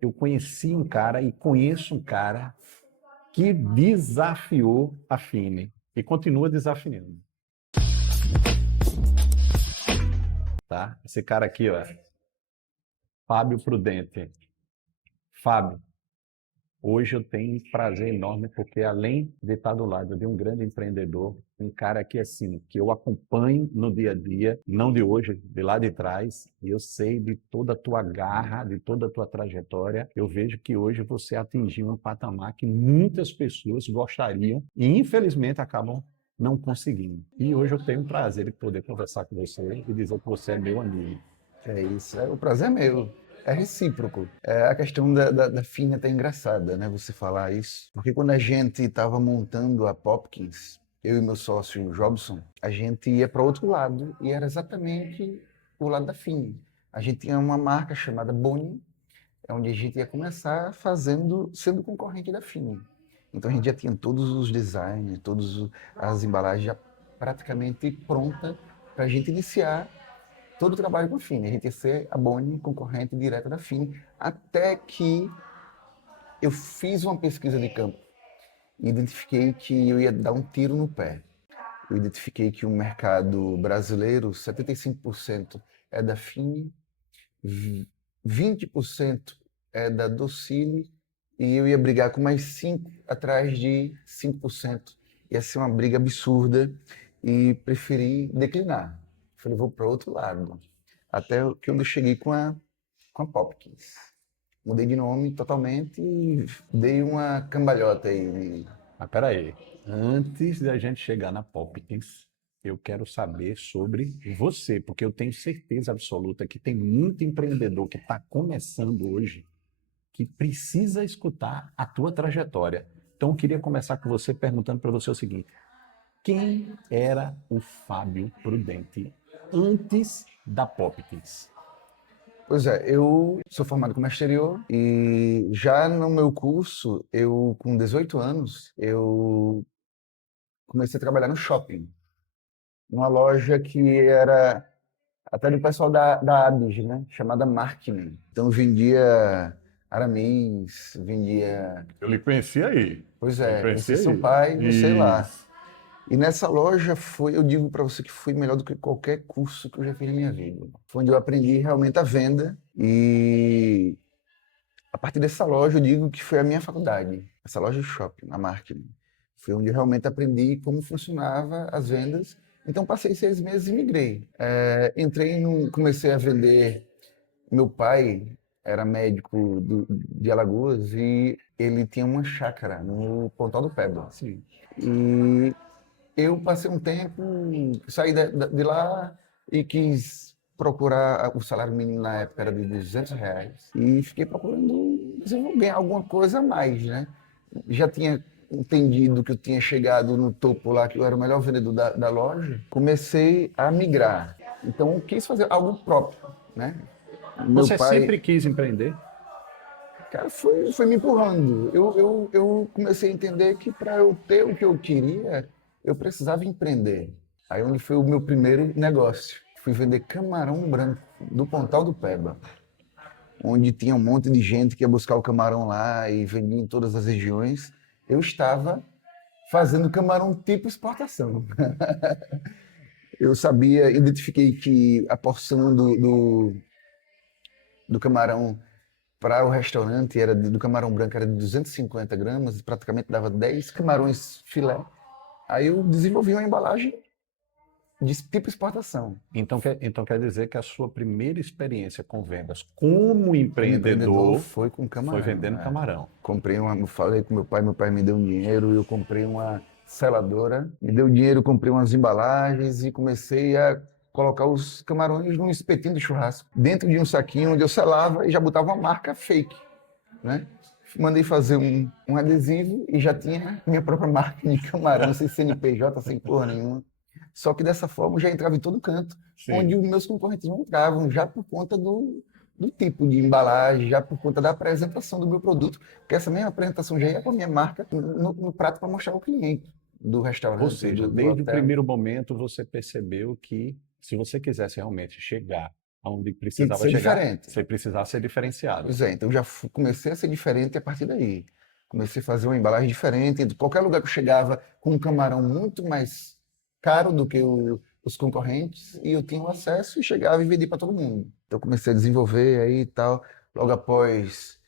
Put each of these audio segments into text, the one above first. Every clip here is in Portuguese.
eu conheci um cara e conheço um cara que desafiou a Fini e continua desafiando, tá? Esse cara aqui, ó, Fábio Prudente. Fábio, hoje eu tenho um prazer enorme porque além de estar do lado de um grande empreendedor, um cara que assim, que eu acompanho no dia a dia, não de hoje, de lá de trás, e eu sei de toda a tua garra, de toda a tua trajetória. Eu vejo que hoje você atingiu um patamar que muitas pessoas gostariam e infelizmente acabam não conseguindo. E hoje eu tenho o prazer de poder conversar com você e dizer que você é meu amigo. É isso, o prazer é meu. É recíproco. A questão da Fini é até engraçada, né? Você falar isso. Porque quando a gente estava montando a Popkins, eu e meu sócio Jobson, a gente ia para outro lado e era exatamente o lado da Fini. A gente tinha uma marca chamada Boni, onde a gente ia começar sendo concorrente da Fini. Então a gente já tinha todos os designs, todas as embalagens já praticamente pronta para a gente iniciar todo o trabalho com a Fini. A gente ia ser a Boni, concorrente direta da Fini, até que eu fiz uma pesquisa de campo e identifiquei que eu ia dar um tiro no pé. Eu identifiquei que o mercado brasileiro, 75% é da Fini, 20% é da Docile e eu ia brigar com mais 5 atrás de 5%. Ia ser uma briga absurda e preferi declinar. Falei, vou para outro lado. Até que eu cheguei com a Popkins. Mudei de nome totalmente e dei uma cambalhota aí. Mas peraí, antes da gente chegar na Popkins, eu quero saber sobre você, porque eu tenho certeza absoluta que tem muito empreendedor que está começando hoje que precisa escutar a tua trajetória. Então, eu queria começar com você perguntando para você o seguinte: quem era o Fábio Prudente antes da Popkins? Pois é, eu sou formado como exterior e já no meu curso, eu com 18 anos, eu comecei a trabalhar no shopping, numa loja que era até do pessoal da Abis, né? Chamada Markman. Então vendia Aramis, vendia. Eu lhe conheci aí. Pois Eu lhe é, conheci conheci seu aí. pai, você lá. Isso. E nessa loja foi, eu digo para você que foi melhor do que qualquer curso que eu já fiz na minha vida. Foi onde eu aprendi realmente a venda e a partir dessa loja eu digo que foi a minha faculdade, essa loja de shopping, a marketing. Foi onde eu realmente aprendi como funcionava as vendas. Então passei 6 meses e migrei. Comecei a vender. Meu pai era médico de Alagoas e ele tinha uma chácara no Pontal do Peba. Sim. E eu passei um tempo, saí de lá e quis procurar, o salário mínimo na época era de R$ 200, e fiquei procurando ganhar alguma coisa a mais, né? Já tinha entendido que eu tinha chegado no topo lá, que eu era o melhor vendedor da loja, comecei a migrar. Então, eu quis fazer algo próprio, né? Meu Você pai, sempre quis empreender? cara, foi me empurrando. Eu comecei a entender que para eu ter o que eu queria, eu precisava empreender. Aí onde foi o meu primeiro negócio. Fui vender camarão branco do Pontal do Peba, onde tinha um monte de gente que ia buscar o camarão lá e vendia em todas as regiões. Eu estava fazendo camarão tipo exportação. Eu sabia, identifiquei que a porção do camarão para o restaurante do camarão branco era de 250 gramas, praticamente dava 10 camarões filé. Aí eu desenvolvi uma embalagem de tipo exportação. Então quer dizer que a sua primeira experiência com vendas como Como empreendedor empreendedor foi com foi camarão. vendendo camarão. Eu falei com meu pai me deu um dinheiro, eu comprei uma seladora, me deu dinheiro, comprei umas embalagens e comecei a colocar os camarões num espetinho de churrasco, dentro de um saquinho onde eu selava e já botava uma marca fake, né? Mandei fazer um adesivo e já tinha minha própria marca de camarão, sem CNPJ, sem porra nenhuma. Só que dessa forma eu já entrava em todo canto, onde Sim. os meus concorrentes não entravam, já por conta do tipo de embalagem, já por conta da apresentação do meu produto, porque essa mesma apresentação já ia com a minha marca no prato para mostrar ao cliente do Ou restaurante, seja, do desde o hotel. primeiro momento você percebeu que se você quisesse realmente chegar Onde Tinha que precisava ser chegar, diferente. você precisava ser diferenciado. Pois é, então já comecei a ser diferente a partir daí. Comecei a fazer uma embalagem diferente. De qualquer lugar que eu chegava com um camarão muito mais caro do que os concorrentes, e eu tinha o acesso e chegava e vendia para todo mundo. Então comecei a desenvolver aí e tal. Logo após,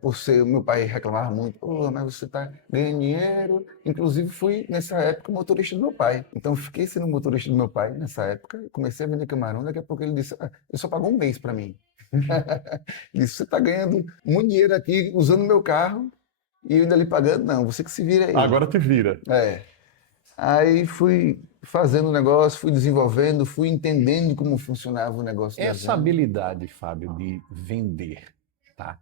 por ser, o meu pai reclamava muito, pô, mas você está ganhando dinheiro. Inclusive fui, nessa época, motorista do meu pai. Então fiquei sendo motorista do meu pai nessa época, comecei a vender camarão. Daqui a pouco ele disse, ele só pagou um mês para mim. Ele disse, você está ganhando muito dinheiro aqui usando meu carro e eu ainda lhe pagando? Não, você que se vira aí. Agora te vira. Aí fui fazendo o negócio, fui desenvolvendo, fui entendendo como funcionava o negócio da Essa venda. habilidade, Fábio, de vender, tá?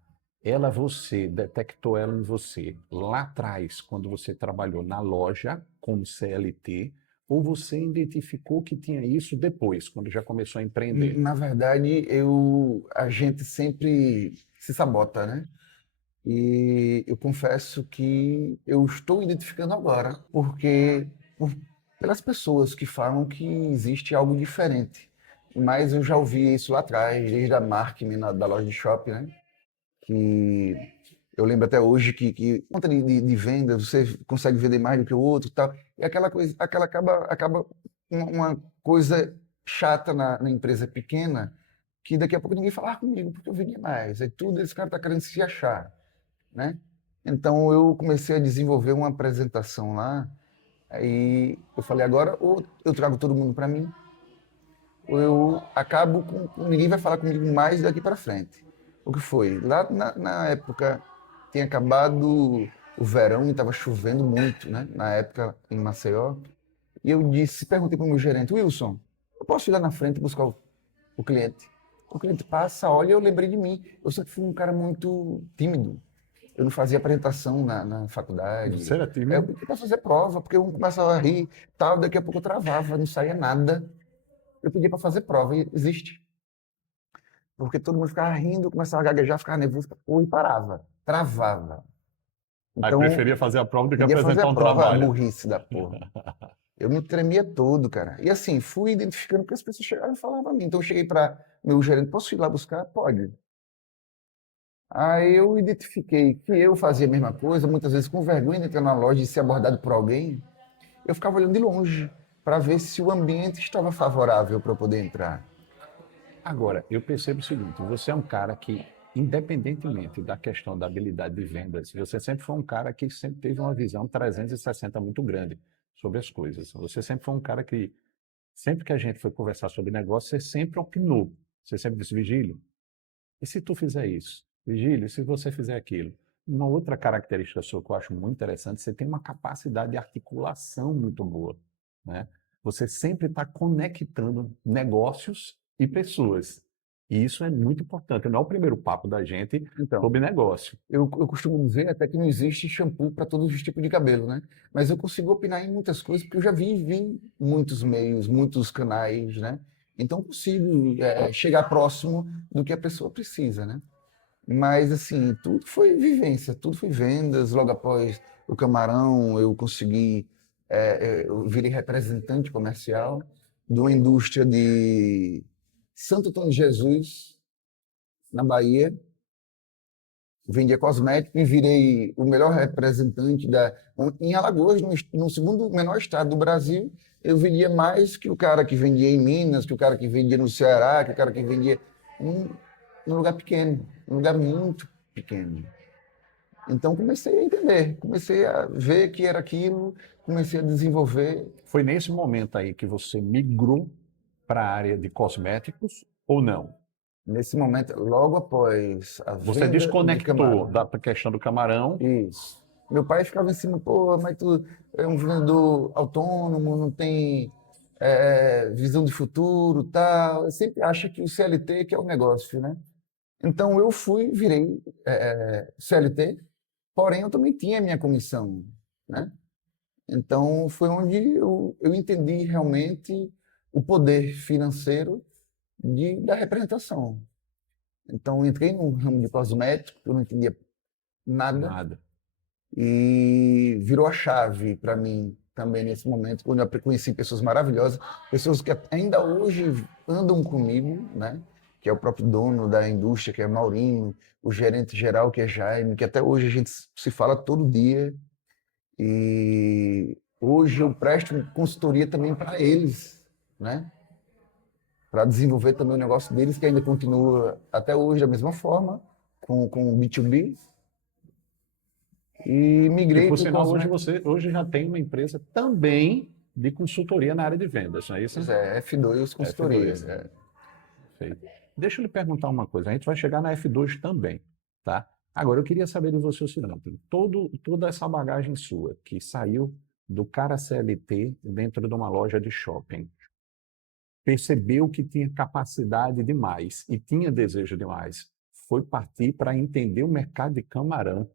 Você detectou ela em você lá atrás, quando você trabalhou na loja como CLT, ou você identificou que tinha isso depois, quando já começou a empreender? Na verdade, a gente sempre se sabota, né? E eu confesso que eu estou identificando agora, porque pelas pessoas que falam que existe algo diferente. Mas eu já ouvi isso lá atrás, desde a marketing da loja de shopping, né? Que eu lembro até hoje que conta de venda, você consegue vender mais do que o outro e tal. E aquela coisa, acaba uma coisa chata na empresa pequena, que daqui a pouco ninguém fala comigo, porque eu vendia mais. Aí tudo esse cara está querendo se achar, né? Então eu comecei a desenvolver uma apresentação lá, aí eu falei, agora ou eu trago todo mundo para mim, ou eu acabo ninguém vai falar comigo mais daqui para frente. O que foi? Lá na época tinha acabado o verão e estava chovendo muito, né? Na época em Maceió. E eu perguntei para o meu gerente, Wilson, eu posso ir lá na frente buscar o cliente? O cliente passa, olha, eu lembrei de mim. Eu sempre fui um cara muito tímido. Eu não fazia apresentação na faculdade. Você era Eu tímido? pedi para fazer prova, porque um começava a rir, tal, daqui a pouco eu travava, não saía nada. Eu pedi para fazer prova, e existe. Porque todo mundo ficava rindo, começava a gaguejar, ficava nervoso, pô, e parava, travava. Aí Então, preferia fazer a prova do que podia fazer apresentar a um prova, a trabalho. burrice da porra. Eu me tremia todo, cara. E assim, fui identificando que as pessoas chegavam e falavam a mim. Então eu cheguei para meu gerente, posso ir lá buscar? Pode. Aí eu identifiquei que eu fazia a mesma coisa, muitas vezes com vergonha de entrar na loja e ser abordado por alguém. Eu ficava olhando de longe para ver se o ambiente estava favorável para eu poder entrar. Agora, eu percebo o seguinte: você é um cara que, independentemente da questão da habilidade de vendas, você sempre foi um cara que sempre teve uma visão 360 muito grande sobre as coisas. Você sempre foi um cara que, sempre que a gente foi conversar sobre negócio, você sempre opinou. Você sempre disse, Vigílio, e se tu fizer isso? Vigílio, e se você fizer aquilo? Uma outra característica sua que eu acho muito interessante, você tem uma capacidade de articulação muito boa, né? Você sempre está conectando negócios e pessoas. E isso é muito importante. Não é o primeiro papo da gente Então, sobre negócio. eu costumo dizer até que não existe shampoo para todos os tipos de cabelo, né? Mas eu consigo opinar em muitas coisas porque eu já vivi em muitos meios, muitos canais, né? Então eu consigo chegar próximo do que a pessoa precisa, né? Mas assim, tudo foi vivência, tudo foi vendas. Logo após o camarão, eu consegui, eu virei representante comercial de uma indústria de Santo Antônio de Jesus, na Bahia. Vendia cosmético e virei o melhor representante em Alagoas, no segundo menor estado do Brasil. Eu vendia mais que o cara que vendia em Minas, que o cara que vendia no Ceará, que o cara que vendia num, num lugar pequeno, um lugar muito pequeno. Então comecei a entender, comecei a ver que era aquilo, comecei a desenvolver. Foi nesse momento aí que você migrou para a área de cosméticos ou não? Nesse momento, logo após a Você venda de desconectou camarão, da questão do camarão. isso. Meu pai ficava em cima, pô, mas tu é um vendedor autônomo, não tem visão de futuro, tal. Eu sempre acha que o CLT que é o negócio, né? Então eu virei CLT, porém eu também tinha a minha comissão, né? Então foi onde eu entendi realmente o poder financeiro da representação. Então eu entrei no ramo de cosmético, eu não entendia nada, Nada. e virou a chave para mim também nesse momento, quando eu conheci pessoas maravilhosas, pessoas que ainda hoje andam comigo, né? Que é o próprio dono da indústria, que é Maurinho, o gerente geral, que é Jaime, que até hoje a gente se fala todo dia. E hoje eu presto consultoria também para eles, né? Para desenvolver também o negócio deles, que ainda continua até hoje da mesma forma, com o B2B. E Que, migrei por para o sinal, hoje cosmético. você hoje já tem uma empresa também de consultoria na área de vendas, não é isso? Pois é, F2 Consultoria. F2. Perfeito. Deixa eu lhe perguntar uma coisa. A gente vai chegar na F2 também, tá? Agora, eu queria saber de você o seguinte: toda essa bagagem sua que saiu do cara CLT dentro de uma loja de shopping, percebeu que tinha capacidade demais e tinha desejo demais, foi partir para entender o mercado de camarão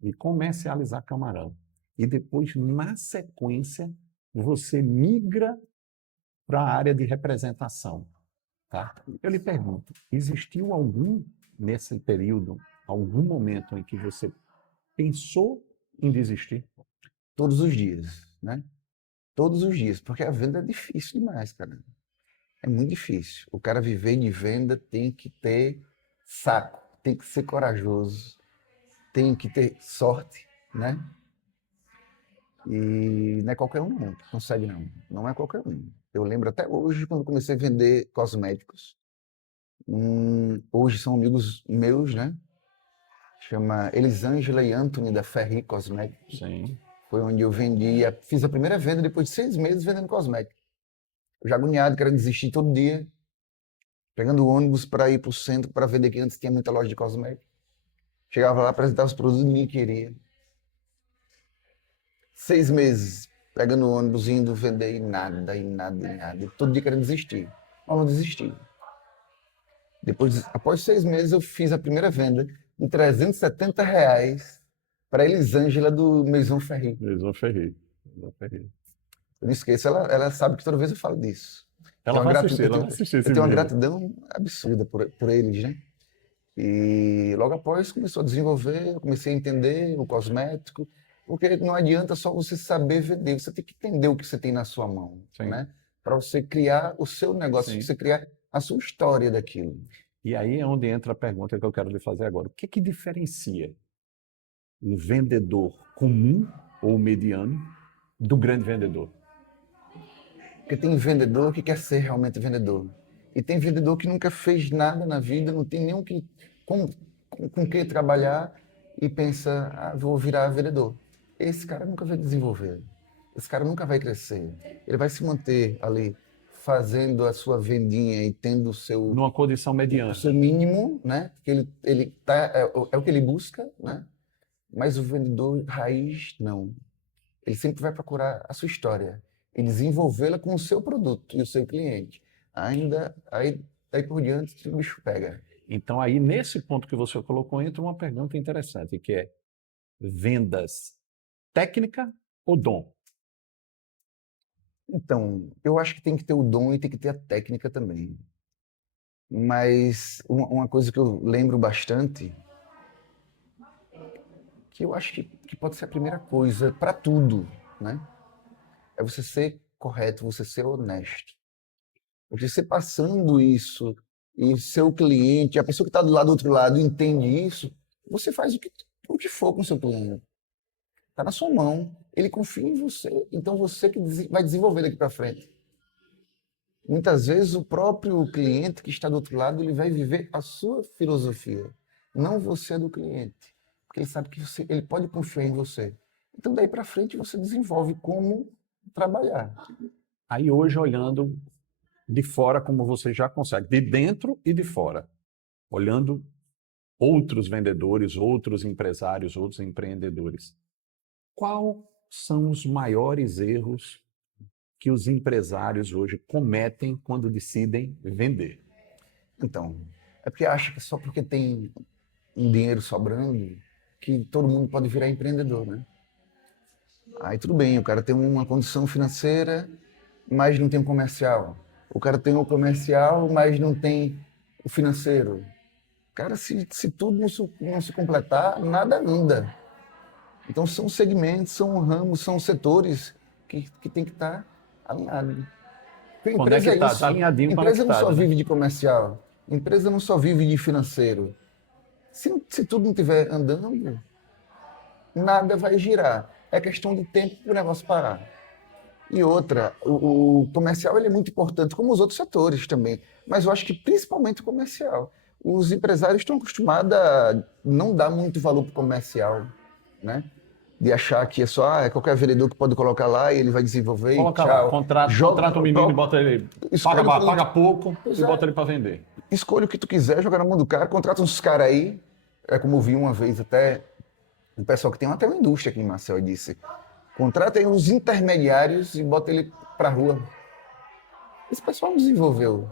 e comercializar camarão. E depois, na sequência, você migra para a área de representação. Tá? Eu lhe pergunto, existiu nesse período, algum momento em que você pensou em desistir? Todos os dias, né? Todos os dias, porque a venda é difícil demais, cara. É muito difícil. O cara viver de venda tem que ter saco, tem que ser corajoso, tem que ter sorte, né? E não é qualquer um não, que consegue não. Não é qualquer um. Eu lembro até hoje, quando comecei a vender cosméticos. Hoje são amigos meus, né? Chama Elisângela e Anthony da Ferri Cosméticos. Sim. Foi onde eu vendi, fiz a primeira venda depois de 6 meses vendendo cosméticos. Eu já agoniado, querendo desistir todo dia, pegando ônibus para ir para o centro para vender, que antes tinha muita loja de cosméticos. Chegava lá, apresentava os produtos e ninguém queria. 6 meses pegando ônibus, indo vender e nada, e nada, e nada. E todo dia querendo desistir. Mas não desisti. Depois, após 6 meses, eu fiz a primeira venda de R$ 370 para a Elisângela do Maison Ferri. Maison Ferri. Eu não esqueço, ela sabe que toda vez eu falo disso. Ela vai assistir, ela vai assistir esse Eu tenho uma vídeo. gratidão absurda por eles, né? E logo após começou a desenvolver, eu comecei a entender o cosmético, porque não adianta só você saber vender, você tem que entender o que você tem na sua mão, Sim. né? Para você criar o seu negócio, Sim. você criar a sua história daquilo. E aí é onde entra a pergunta que eu quero lhe fazer agora. O que diferencia o vendedor comum ou mediano do grande vendedor? Porque tem vendedor que quer ser realmente vendedor. E tem vendedor que nunca fez nada na vida, não tem nenhum com que trabalhar e pensa, vou virar vendedor. Esse cara nunca vai desenvolver. Esse cara nunca vai crescer. Ele vai se manter ali fazendo a sua vendinha e tendo Numa condição mediana. o seu mínimo, né? Que ele tá, é o que ele busca, né? Mas o vendedor raiz, não. Ele sempre vai procurar a sua história e desenvolvê-la com o seu produto e o seu cliente. Daí por diante, o bicho pega. Então, aí, nesse ponto que você colocou, entra uma pergunta interessante, que é vendas técnica ou dom? Então, eu acho que tem que ter o dom e tem que ter a técnica também. Mas uma coisa que eu lembro bastante, que eu acho que pode ser a primeira coisa para tudo, né? É você ser correto, você ser honesto. Você passando isso e seu cliente, a pessoa que está do outro lado entende isso, você faz o que for com o seu cliente. Está na sua mão, ele confia em você, então você que vai desenvolver daqui para frente. Muitas vezes o próprio cliente que está do outro lado, ele vai viver a sua filosofia, não você do cliente, porque ele sabe que ele pode confiar em você. Então daí para frente você desenvolve como trabalhar. Aí hoje, olhando de fora, como você já consegue, de dentro e de fora, olhando outros vendedores, outros empresários, outros empreendedores, quais são os maiores erros que os empresários hoje cometem quando decidem vender? Então, é porque acha que só porque tem um dinheiro sobrando que todo mundo pode virar empreendedor, né? Aí tudo bem, o cara tem uma condição financeira, mas não tem um comercial. O cara tem o comercial, mas não tem o financeiro. Cara, se tudo não se completar, nada anda. Então são segmentos, são ramos, são setores que tem que estar alinhado. Porque Conectado, isso. tá alinhadinho, Empresa não só conectado, né? vive de comercial. Empresa não só vive de financeiro. Se tudo não estiver andando, nada vai girar. É questão de tempo para o negócio parar. E outra, o comercial ele é muito importante, como os outros setores também. Mas eu acho que principalmente o comercial. Os empresários estão acostumados a não dar muito valor para o comercial, né? De achar que é só é qualquer vereador que pode colocar lá e ele vai desenvolver e Coloca lá, tchau. contrata o menino e bota ele, Escolhe o paga pouco Pois e é. bota ele para vender. Escolhe o que tu quiser, joga na mão do cara, contrata uns caras aí. É como eu vi uma vez até um pessoal que tem até uma indústria aqui em Marcel e disse: contratem os intermediários e bota ele pra rua. Esse pessoal não desenvolveu.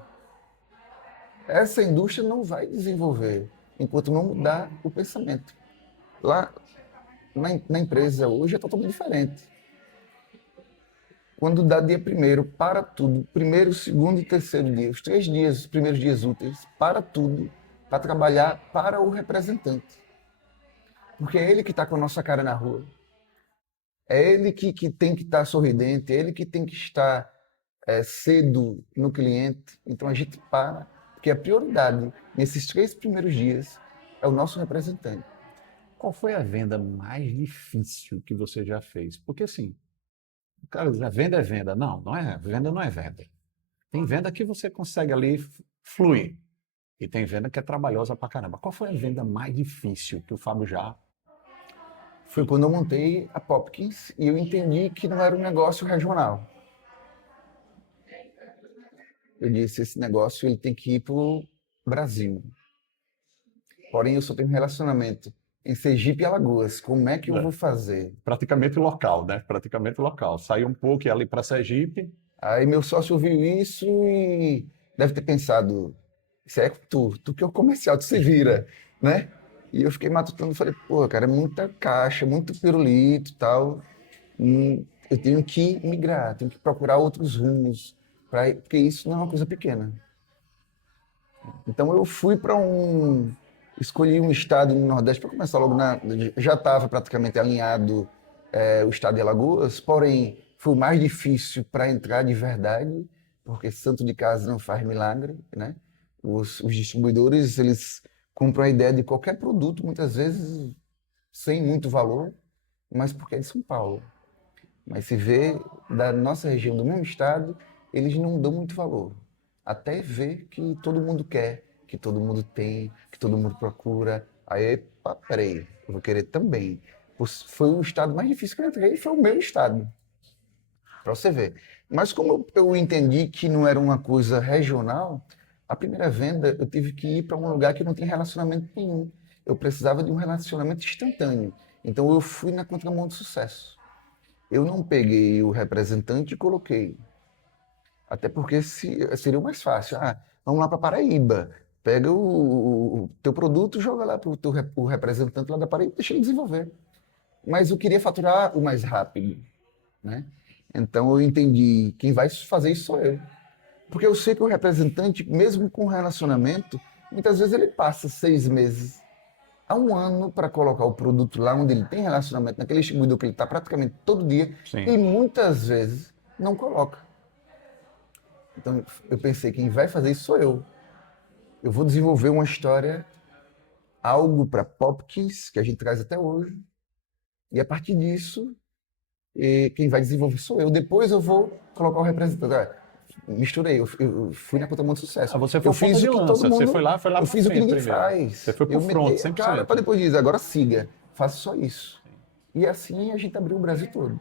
Essa indústria não vai desenvolver enquanto não mudar o pensamento. Lá na empresa hoje é totalmente diferente. Quando dá dia primeiro, para tudo. Primeiro, segundo e terceiro dia. Os 3 dias, os primeiros dias úteis, para tudo. Para trabalhar para o representante. Porque é ele que está com a nossa cara na rua. É ele que tem que estar sorridente, é ele que tem que estar cedo no cliente. Então a gente para, porque a prioridade nesses 3 primeiros dias é o nosso representante. Qual foi a venda mais difícil que você já fez? Porque assim, o cara diz, venda é venda. Não, não é venda, não é venda. Tem venda que você consegue ali fluir. E tem venda que é trabalhosa pra caramba. Qual foi a venda mais difícil que o Fábio já... Foi quando eu montei a Popkins e eu entendi que não era um negócio regional. Eu disse, esse negócio ele tem que ir para o Brasil. Porém, eu só tenho um relacionamento em Sergipe e Alagoas. Como é que eu vou fazer? Praticamente local, né? Praticamente local. Saiu um pouco ali para Sergipe. Aí meu sócio viu isso e deve ter pensado, isso é tu que é o comercial, tu se vira, né? E eu fiquei matutando, falei, pô, cara, é muita caixa, muito pirulito e tal. Eu tenho que migrar, tenho que procurar outros rumos, porque isso não é uma coisa pequena. Então eu fui para escolhi um estado no Nordeste para começar logo já estava praticamente alinhado o estado de Alagoas, porém foi o mais difícil para entrar de verdade, porque santo de casa não faz milagre, né? Os distribuidores, eles compram a ideia de qualquer produto, muitas vezes sem muito valor, mas porque é de São Paulo. Mas se vê da nossa região, do mesmo estado, eles não dão muito valor. Até ver que todo mundo quer, que todo mundo tem, que todo mundo procura. Aí, pá, peraí, eu vou querer também. Foi o estado mais difícil que eu entrei, foi o meu estado. Para você ver. Mas como eu entendi que não era uma coisa regional, a primeira venda eu tive que ir para um lugar que não tem relacionamento nenhum. Eu precisava de um relacionamento instantâneo. Então eu fui na contramão do sucesso. Eu não peguei o representante e coloquei. Até porque seria o mais fácil. Ah, vamos lá para Paraíba. Pega o teu produto, joga lá para o representante lá da Paraíba e deixa ele desenvolver. Mas eu queria faturar o mais rápido, né? Então eu entendi, quem vai fazer isso sou eu. Porque eu sei que o representante, mesmo com relacionamento, muitas vezes ele passa 6 meses a 1 ano para colocar o produto lá onde ele tem relacionamento, naquele distribuidor que ele está praticamente todo dia, Sim. e muitas vezes não coloca. Então eu pensei, quem vai fazer isso sou eu. Eu vou desenvolver uma história, algo para Popkins, que a gente traz até hoje, e a partir disso, quem vai desenvolver sou eu. Depois eu vou colocar o representante. Misturei, eu fui na contramão do sucesso. Você foi Eu o ponta fiz de o que lança, todo mundo, você foi lá eu pra fiz o que frente ninguém primeiro. faz. Você foi pro Eu front, meti a cara 100%. para depois dizer, agora siga, faça só isso. E assim a gente abriu o Brasil todo.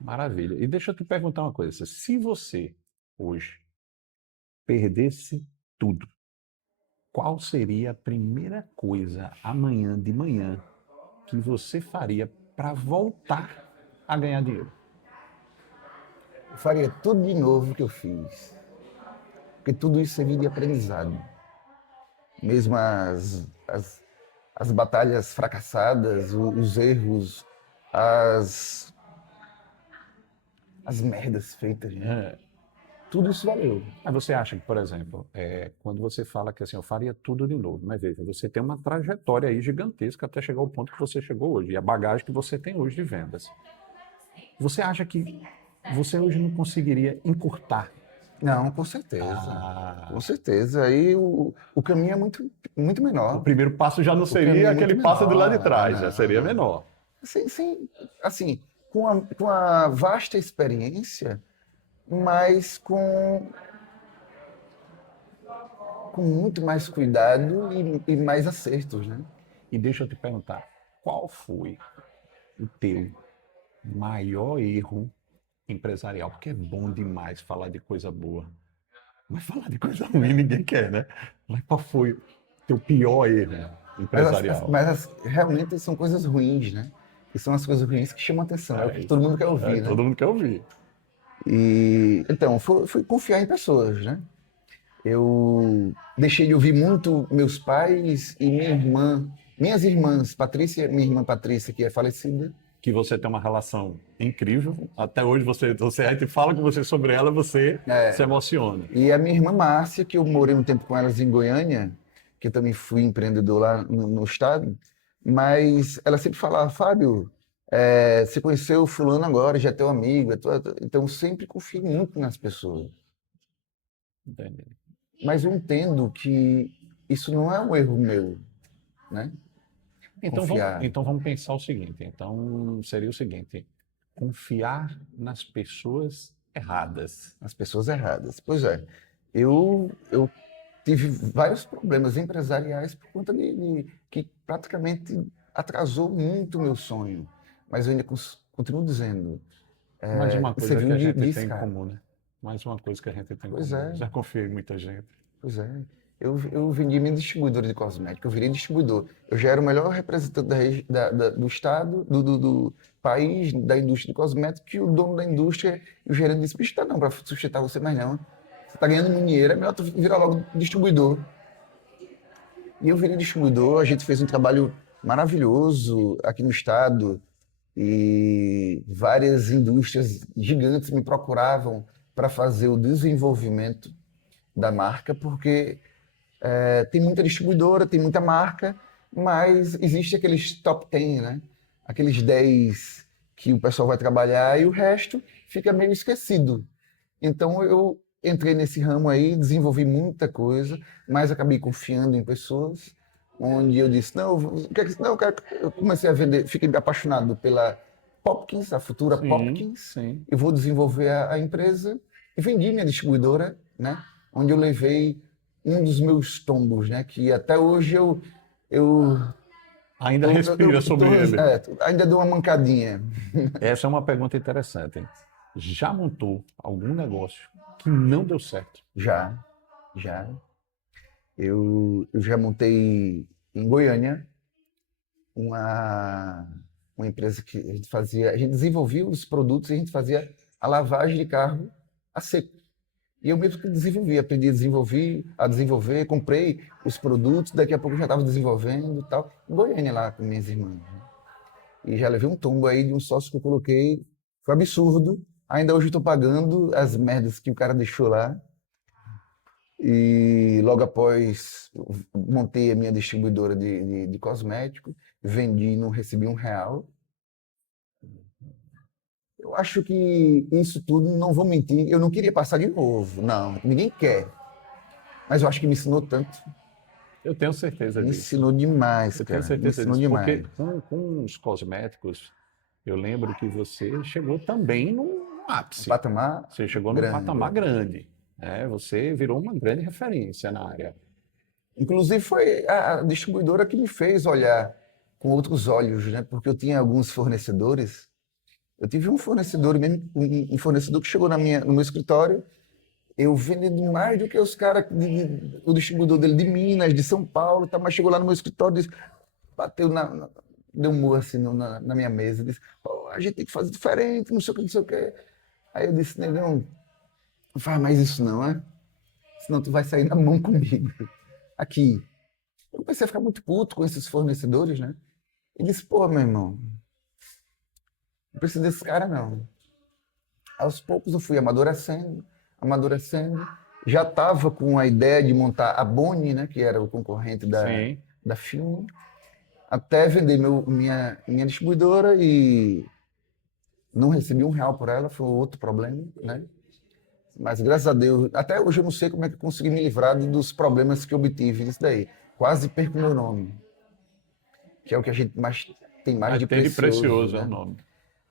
Maravilha. E deixa eu te perguntar uma coisa. Se você, hoje, perdesse tudo, qual seria a primeira coisa amanhã de manhã que você faria para voltar a ganhar dinheiro? Eu faria tudo de novo que eu fiz. Porque tudo isso serviu de aprendizado. Mesmo as batalhas fracassadas, os erros, as merdas feitas, né? Tudo isso valeu. Mas você acha que, por exemplo, quando você fala que assim, eu faria tudo de novo, mas veja, você tem uma trajetória aí gigantesca até chegar ao ponto que você chegou hoje, e a bagagem que você tem hoje de vendas. Você acha que você hoje não conseguiria encurtar. Não, com certeza. Ah, Com certeza. Aí o caminho é muito, muito o menor. primeiro passo já não caminho seria é aquele muito passo de lá de menor. trás, já Não, seria não. menor. Sim, assim, com a vasta experiência, mas com muito mais cuidado e mais acertos, né? E deixa eu te perguntar, qual foi o teu maior erro empresarial? Porque é bom demais falar de coisa boa, mas falar de coisa ruim ninguém quer, né? Mas qual foi o teu pior erro empresarial? Realmente são coisas ruins, né? E são as coisas ruins que chamam atenção, é o É que isso. todo mundo quer É, ouvir, né? todo mundo quer ouvir. E então, foi confiar em pessoas, né? Eu deixei de ouvir muito meus pais e minhas irmãs, Patrícia, minha irmã Patrícia, que é falecida. Que você tem uma relação incrível. Até hoje a gente fala com você sobre ela, você se É, emociona. e a minha irmã Márcia, que eu morei um tempo com elas em Goiânia, que eu também fui empreendedor lá no estado, mas ela sempre falava, Fábio, você conheceu o fulano agora, já é teu amigo, então eu sempre confio muito nas pessoas. Entende? Mas eu entendo que isso não é um erro meu, né? Confiar. Então vamos pensar o seguinte. Então seria o seguinte: confiar nas pessoas erradas. As pessoas erradas. Pois é, eu tive vários problemas empresariais por conta que praticamente atrasou muito o meu sonho. Mas eu ainda continuo dizendo, Mais uma coisa que serviu a de gente tem em escada. comum, né? Mais uma coisa que a gente tem em Pois comum. é, Já confiei em muita gente. pois é. Eu vendi minha distribuidora de cosméticos, eu virei distribuidor. Eu já era o melhor representante do estado, do país, da indústria de cosméticos, que o dono da indústria e o gerente disse, bicho, tá não para sustentar você mais não. Você tá ganhando muito dinheiro, é melhor tu virar logo distribuidor. E eu virei distribuidor, a gente fez um trabalho maravilhoso aqui no estado e várias indústrias gigantes me procuravam para fazer o desenvolvimento da marca, porque tem muita distribuidora, tem muita marca, mas existe aqueles top 10, né? Aqueles 10 que o pessoal vai trabalhar e o resto fica meio esquecido. Então eu entrei nesse ramo aí, desenvolvi muita coisa, mas acabei confiando em pessoas, onde eu disse, não, eu comecei a vender, fiquei apaixonado pela Popkins, a futura Sim, Popkins, sim. e vou desenvolver a empresa e vendi minha distribuidora, né? Onde eu levei um dos meus tombos, né? Que até hoje eu, Ainda respira sobre ele. ainda dou uma mancadinha. Essa é uma pergunta interessante. Já montou algum negócio que não deu certo? Já, já. Eu já montei em Goiânia uma, uma empresa que a gente desenvolvia os produtos e a gente fazia a lavagem de carro a seco. E eu mesmo que desenvolvi, aprendi a desenvolver, comprei os produtos, daqui a pouco eu já estava desenvolvendo e tal. Em Goiânia lá com minhas irmãs, né? E já levei um tombo aí de um sócio que eu coloquei, foi absurdo. Ainda hoje eu estou pagando as merdas que o cara deixou lá. E logo após montei a minha distribuidora de cosméticos, vendi e não recebi R$ 1. Eu acho que isso tudo, não vou mentir, eu não queria passar de novo, não, ninguém quer. Mas eu acho que me ensinou tanto, Eu tenho certeza me disso. ensinou demais, Eu tenho cara, me certeza ensinou disso. Porque demais. com os cosméticos, eu lembro que você chegou também no Um ápice. patamar Você chegou num grande. patamar grande. Né? Você virou uma grande referência na área. Inclusive foi a distribuidora que me fez olhar com outros olhos, né? Porque eu tinha alguns fornecedores. Eu tive um fornecedor mesmo, um fornecedor que chegou no meu escritório, eu vendendo mais do que os caras, o distribuidor dele de Minas, de São Paulo, tá, mas chegou lá no meu escritório, disse, bateu deu um murro assim na minha mesa, disse, "Pô, a gente tem que fazer diferente, não sei o que, não sei o que." Aí eu disse, negão, não faz mais isso não, né? Senão tu vai sair na mão comigo. Aqui. Eu comecei a ficar muito puto com esses fornecedores, né? E disse, pô, meu irmão, não precisa desse cara não. Aos poucos eu fui amadurecendo, amadurecendo. Já estava com a ideia de montar a Boni, né, que era o concorrente Sim. da Filme, até vender minha distribuidora e Não recebi R$ 1 por ela, foi outro problema, né? Mas graças a Deus, até hoje eu não sei como é que eu consegui me livrar dos problemas que eu obtive disso daí. Quase perco meu nome, que é o que a gente mais tem mais Mas de tem de precioso, precioso, é o né? nome.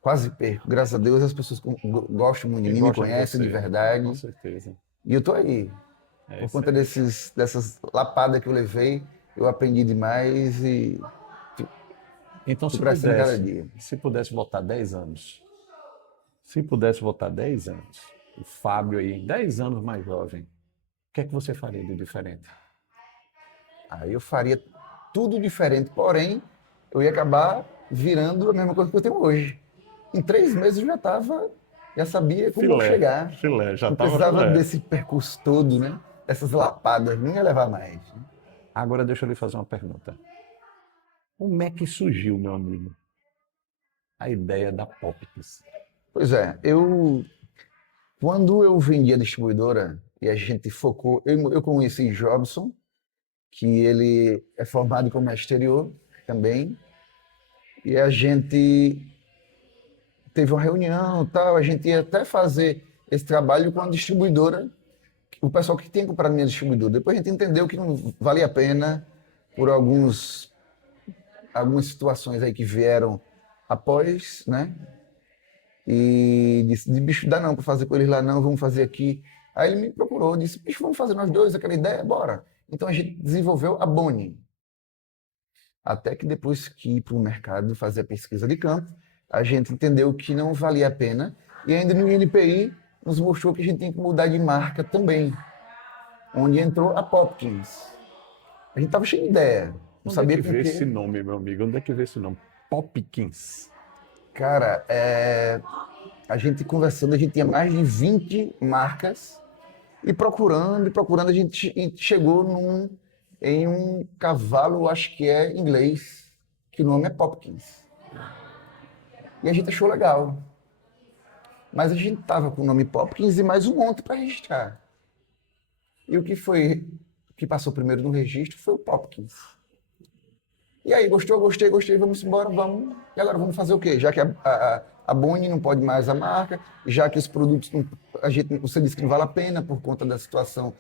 Quase perco. Graças a Deus as pessoas gostam muito de Quem mim, me gosta de conhecem de você, com verdade. certeza. E eu tô aí. É Por isso conta aí. dessas lapadas que eu levei, eu aprendi demais e Então, tô crescendo cada dia. se pudesse voltar 10 anos, se pudesse voltar 10 anos, o Fábio aí, 10 anos mais jovem, o que é que você faria de diferente? Aí eu faria tudo diferente, porém, eu ia acabar virando a mesma coisa que eu tenho hoje. Em 3 meses eu já sabia como eu Filé, chegar. filé, já Não estava precisava filé. desse percurso todo, né? Essas lapadas, não ia levar mais, né? Agora deixa eu lhe fazer uma pergunta. Como é que surgiu, meu amigo, a ideia da Popkins? Pois é, quando eu vendi a distribuidora e a gente focou, eu conheci Jobson, que ele é formado em comércio exterior também, e a gente teve uma reunião, tal, a gente ia até fazer esse trabalho com a distribuidora, o pessoal que tinha comprado minha distribuidora. Depois a gente entendeu que não valia a pena por algumas situações aí que vieram após, né? E disse, de bicho, dá não para fazer com eles lá não, vamos fazer aqui. Aí ele me procurou, disse, bicho, vamos fazer nós dois aquela ideia? Bora. Então a gente desenvolveu a Boni. Até que depois que ir para o mercado fazer a pesquisa de campo, a gente entendeu que não valia a pena. E ainda no INPI nos mostrou que a gente tinha que mudar de marca também, onde entrou a Popkins. A gente estava cheio de ideia, não Onde é sabia que com o veio quê. esse nome, meu amigo? Onde é que veio esse nome? Popkins. Cara, a gente conversando, a gente tinha mais de 20 marcas e procurando, a gente chegou em um cavalo, acho que é inglês, que o nome é Popkins. E a gente achou legal. Mas a gente tava com o nome Popkins e mais um monte para registrar. E o que passou primeiro no registro foi o Popkins. E aí, gostou, gostei, vamos embora, vamos. E agora vamos fazer o quê? Já que a Boni não pode mais a marca, já que os produtos, você disse que não vale a pena por conta da situação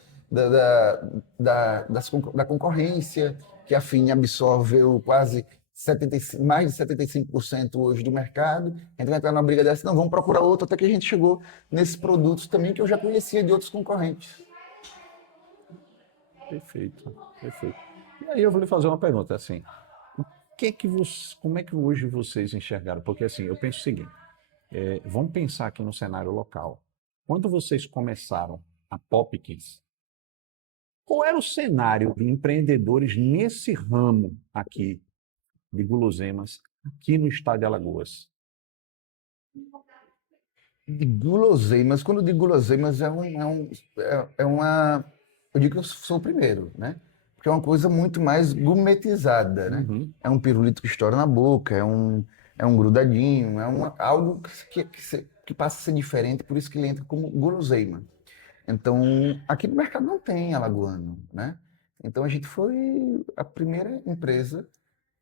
da concorrência, que a Fini absorveu quase 75, mais de 75% hoje do mercado. A gente vai entrar numa briga dessa, não, vamos procurar outro, até que a gente chegou nesses produtos também que eu já conhecia de outros concorrentes. Perfeito, perfeito. E aí eu vou lhe fazer uma pergunta assim. Como é que hoje vocês enxergaram? Porque assim, eu penso o seguinte, vamos pensar aqui no cenário local. Quando vocês começaram a Popkins, qual era o cenário de empreendedores nesse ramo aqui de guloseimas, aqui no estado de Alagoas? De guloseimas, quando eu digo guloseimas, é uma. Eu digo que eu sou o primeiro, né? Porque é uma coisa muito mais gourmetizada, né? Uhum. É um pirulito que estoura na boca, é um grudadinho, algo que passa a ser diferente, por isso que ele entra como guloseima. Então, aqui no mercado não tem alagoano, né? Então a gente foi a primeira empresa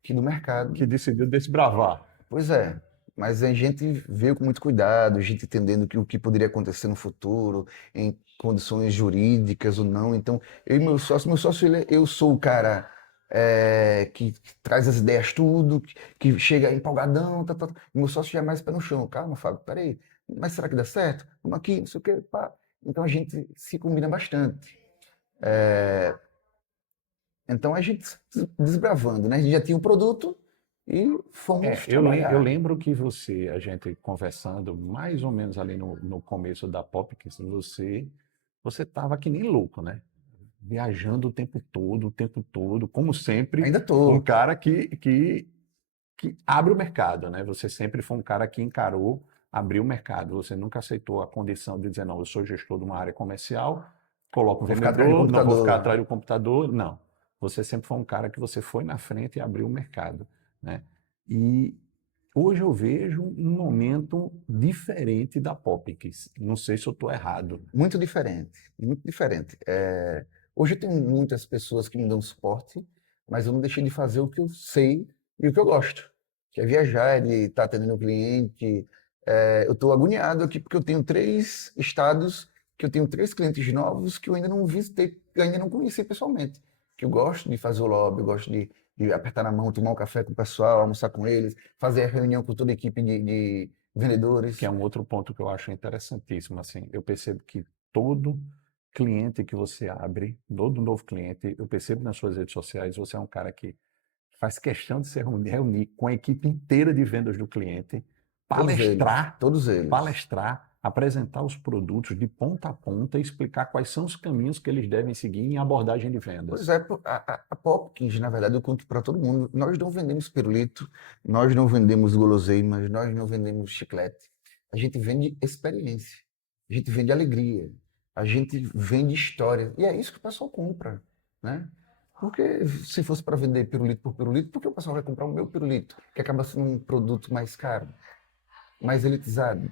aqui do mercado. Que decidiu desbravar. Pois é, mas a gente veio com muito cuidado, a gente entendendo o que poderia acontecer no futuro, em condições jurídicas ou não. Então, eu e meu sócio, eu sou o cara que traz as ideias tudo, que chega empolgadão, tá. Meu sócio já é mais pé no chão. Calma, Fábio, peraí, mas será que dá certo? Vamos aqui, não sei o quê, pá. Então a gente se combina bastante. Então a gente desbravando, né? A gente já tinha um produto e fomos Eu trabalhar. lembro que a gente conversando mais ou menos ali no começo da Popkins, você estava que nem louco, né? Viajando o tempo todo, como sempre, Ainda um tô. cara que abre o mercado, né? Você sempre foi um cara que encarou abrir o mercado. Você nunca aceitou a condição de dizer, não, eu sou gestor de uma área comercial, coloco um Vou ficar atrás do vendedor, não vou ficar computador. atrás do computador. Não. Você sempre foi um cara que você foi na frente e abriu o mercado, né? E hoje eu vejo um momento diferente da Popkins. Não sei se eu estou errado. Muito diferente, muito diferente. Hoje eu tenho muitas pessoas que me dão suporte, mas eu não deixei de fazer o que eu sei e o que eu gosto, que é viajar, de estar atendendo o cliente, Eu estou agoniado aqui porque eu tenho 3 estados, que eu tenho 3 clientes novos que eu ainda não visitei, que eu ainda não conheci pessoalmente. Que eu gosto de fazer o lobby, eu gosto de apertar na mão, tomar um café com o pessoal, almoçar com eles, fazer a reunião com toda a equipe de Que vendedores. é um outro ponto que eu acho interessantíssimo. Assim, eu percebo que todo cliente que você abre, todo novo cliente, eu percebo nas suas redes sociais, você é um cara que faz questão de se reunir com a equipe inteira de vendas do cliente, Todos eles, palestrar, todos eles. apresentar os produtos de ponta a ponta e explicar quais são os caminhos que eles devem seguir em abordagem de Pois vendas. é, a Popkins, na verdade, eu conto para todo mundo, nós não vendemos pirulito, nós não vendemos guloseimas, nós não vendemos chiclete. A gente vende experiência, a gente vende alegria, a gente vende história. E é isso que o pessoal compra, né? Porque se fosse para vender pirulito por pirulito, por que o pessoal vai comprar o meu pirulito, que acaba sendo um produto mais caro, mais elitizado?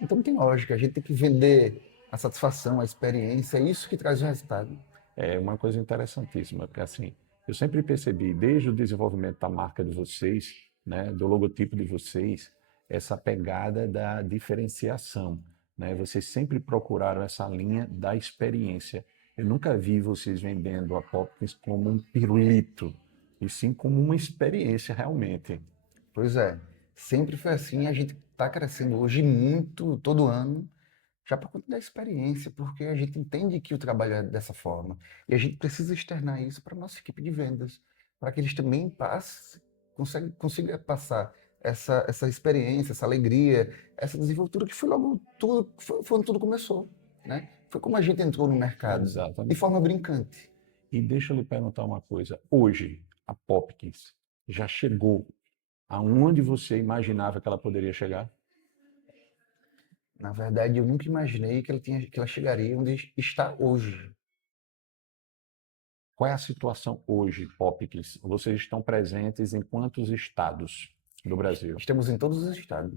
Então não tem lógica, a gente tem que vender a satisfação, a experiência, é isso que traz o resultado. É uma coisa interessantíssima, porque assim, eu sempre percebi, desde o desenvolvimento da marca de vocês, né, do logotipo de vocês, essa pegada da diferenciação, né? Vocês sempre procuraram essa linha da experiência. Eu nunca vi vocês vendendo a Popkins como um pirulito, e sim como uma experiência realmente. Pois é, sempre foi assim. A gente está crescendo hoje muito, todo ano, já por conta da experiência, porque a gente entende que o trabalho é dessa forma. E a gente precisa externar isso para a nossa equipe de vendas, para que eles também consigam passar essa experiência, essa alegria, essa desenvoltura que foi logo tudo, foi onde tudo começou, né? Foi como a gente entrou no mercado, de Exatamente. forma brincante. E deixa eu lhe perguntar uma coisa. Hoje, a Popkins já chegou aonde você imaginava que ela poderia chegar? Na verdade, eu nunca imaginei que ela chegaria onde está hoje. Qual é a situação hoje, Popkins? Vocês estão presentes em quantos estados do Brasil? Estamos em todos os estados.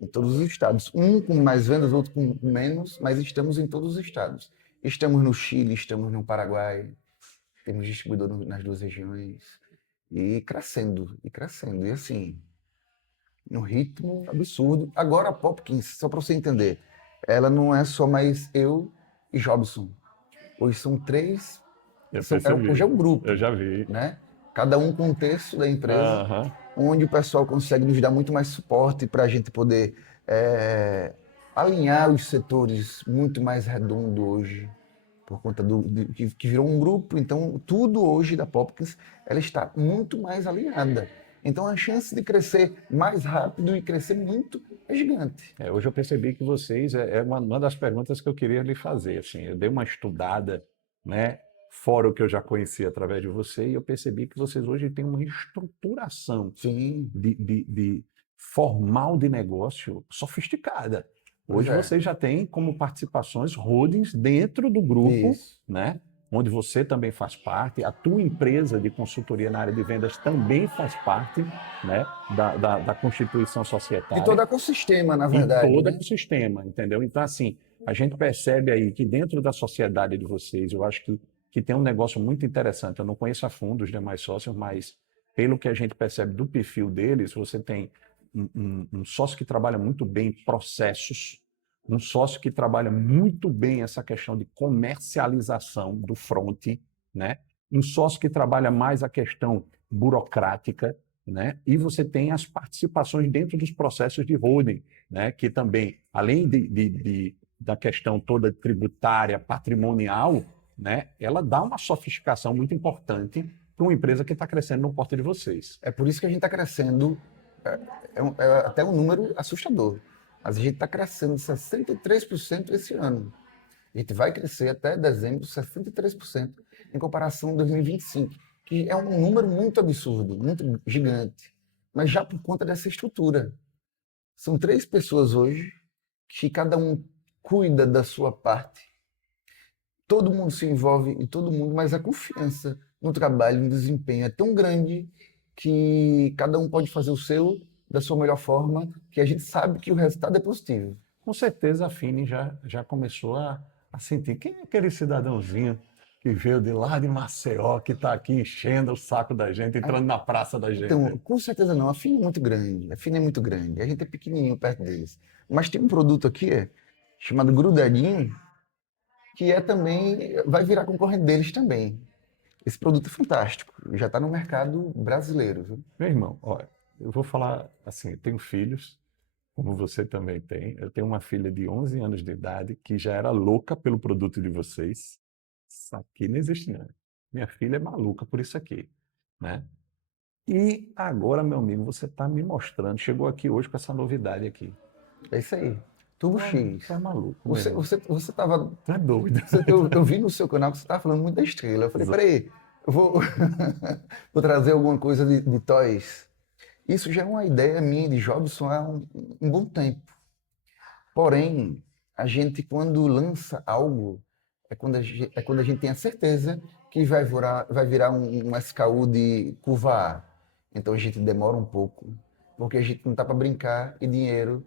Em todos os estados. Um com mais vendas, outro com menos, mas estamos em todos os estados. Estamos no Chile, estamos no Paraguai, temos distribuidor nas 2 regiões. E crescendo, e crescendo. E assim, num ritmo absurdo. Agora a Popkins, só para você entender, ela não é só mais eu e Jobson. Hoje são três, Eu hoje é percebi, um eu grupo, já vi. né? Cada um com um terço da empresa, Aham. onde o pessoal consegue nos dar muito mais suporte para a gente poder alinhar os setores muito mais redondo hoje, por conta que virou um grupo. Então, tudo hoje da Popkins, ela está muito mais alinhada. Então, a chance de crescer mais rápido e crescer muito é gigante. Hoje eu percebi que vocês, é uma das perguntas que eu queria lhe fazer. Assim, eu dei uma estudada, né, fora o que eu já conhecia através de você, e eu percebi que vocês hoje têm uma estruturação Sim, de formal de negócio sofisticada. pois Hoje é. vocês já têm como participações holdings dentro do grupo, Isso. né? Onde você também faz parte, a tua empresa de consultoria na área de vendas também faz parte, né, da constituição De todo societária ecossistema, na e verdade, todo né? o sistema, entendeu? Então, assim, a gente percebe aí que dentro da sociedade de vocês, eu acho que tem um negócio muito interessante. Eu não conheço a fundo os demais sócios, mas pelo que a gente percebe do perfil deles, você tem um sócio que trabalha muito bem processos, um sócio que trabalha muito bem essa questão de comercialização do front, né? Um sócio que trabalha mais a questão burocrática, né? E você tem as participações dentro dos processos de holding, né? Que também, além da questão toda tributária, patrimonial, né? Ela dá uma sofisticação muito importante para uma empresa que está crescendo no porta de vocês. É por isso que a gente está crescendo, é até um número assustador, mas a gente está crescendo 63% esse ano. A gente vai crescer até dezembro 63% em comparação a 2025, que é um número muito absurdo, muito gigante, mas já por conta dessa estrutura. São 3 pessoas hoje que cada um cuida da sua parte. Todo mundo se envolve em todo mundo, mas a confiança no trabalho, no desempenho é tão grande que cada um pode fazer o seu da sua melhor forma, que a gente sabe que o resultado é positivo. Com certeza a Fini já começou a sentir quem é aquele cidadãozinho que veio de lá de Maceió, que está aqui enchendo o saco da gente, entrando na praça da gente. Então, com certeza não. A Fina é muito grande. A Fina é muito grande. A gente é pequenininho perto deles. Mas tem um produto aqui chamado Grudadinho, que é também, vai virar concorrente deles também. Esse produto é fantástico. Já está no mercado brasileiro, viu? Meu irmão, olha, eu vou falar assim, eu tenho filhos, como você também tem. Eu tenho uma filha de 11 anos de idade que já era louca pelo produto de vocês. Isso aqui não existe, não. Minha filha é maluca por isso aqui, né? E agora, meu amigo, você está me mostrando, chegou aqui hoje com essa novidade aqui. É isso aí. Tubo X. Você é maluco, meu Você, irmão. você tava. Tu é doido. Eu vi no seu canal que você estava falando muito da estrela. Eu falei, peraí, eu vou, vou trazer alguma coisa de toys. Isso já é uma ideia minha de Jobson há um bom tempo. Porém, a gente, quando lança algo, é quando a gente tem a certeza que vai virar um SKU de curva A. Então a gente demora um pouco, porque a gente não está para brincar e dinheiro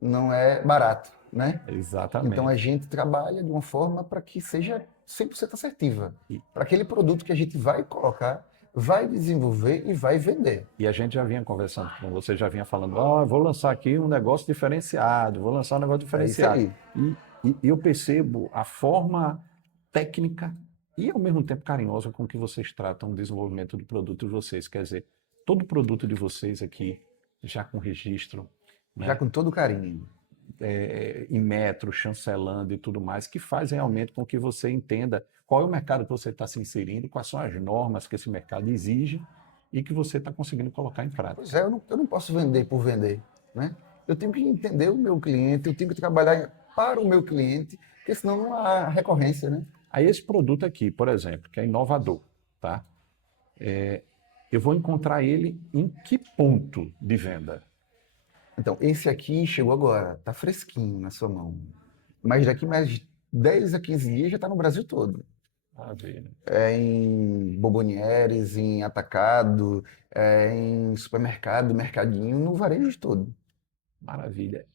não é barato, né? Exatamente. Então a gente trabalha de uma forma para que seja 100% assertiva. Para aquele produto que a gente vai colocar, vai desenvolver e vai vender. E a gente já vinha conversando com você, já vinha falando, ó, vou lançar aqui um negócio diferenciado, vou lançar um negócio diferenciado. É isso E eu percebo a forma técnica e ao mesmo tempo carinhosa com que vocês tratam o desenvolvimento do produto de vocês. Quer dizer, todo o produto de vocês aqui, já com registro, né? Já com todo carinho. Em metro, chancelando e tudo mais, que faz realmente com que você entenda qual é o mercado que você está se inserindo, quais são as normas que esse mercado exige e que você está conseguindo colocar em prática. Pois é, eu não posso vender por vender, né? Eu tenho que entender o meu cliente, eu tenho que trabalhar para o meu cliente, porque senão não há recorrência, né? Aí esse produto aqui, por exemplo, que é inovador, tá? Eu vou encontrar ele em que ponto de venda? Então, esse aqui chegou agora, tá fresquinho na sua mão. Mas daqui mais 10 a 15 dias já está no Brasil todo. Maravilha. É em bombonières, em atacado, em supermercado, mercadinho, no varejo todo. Maravilha.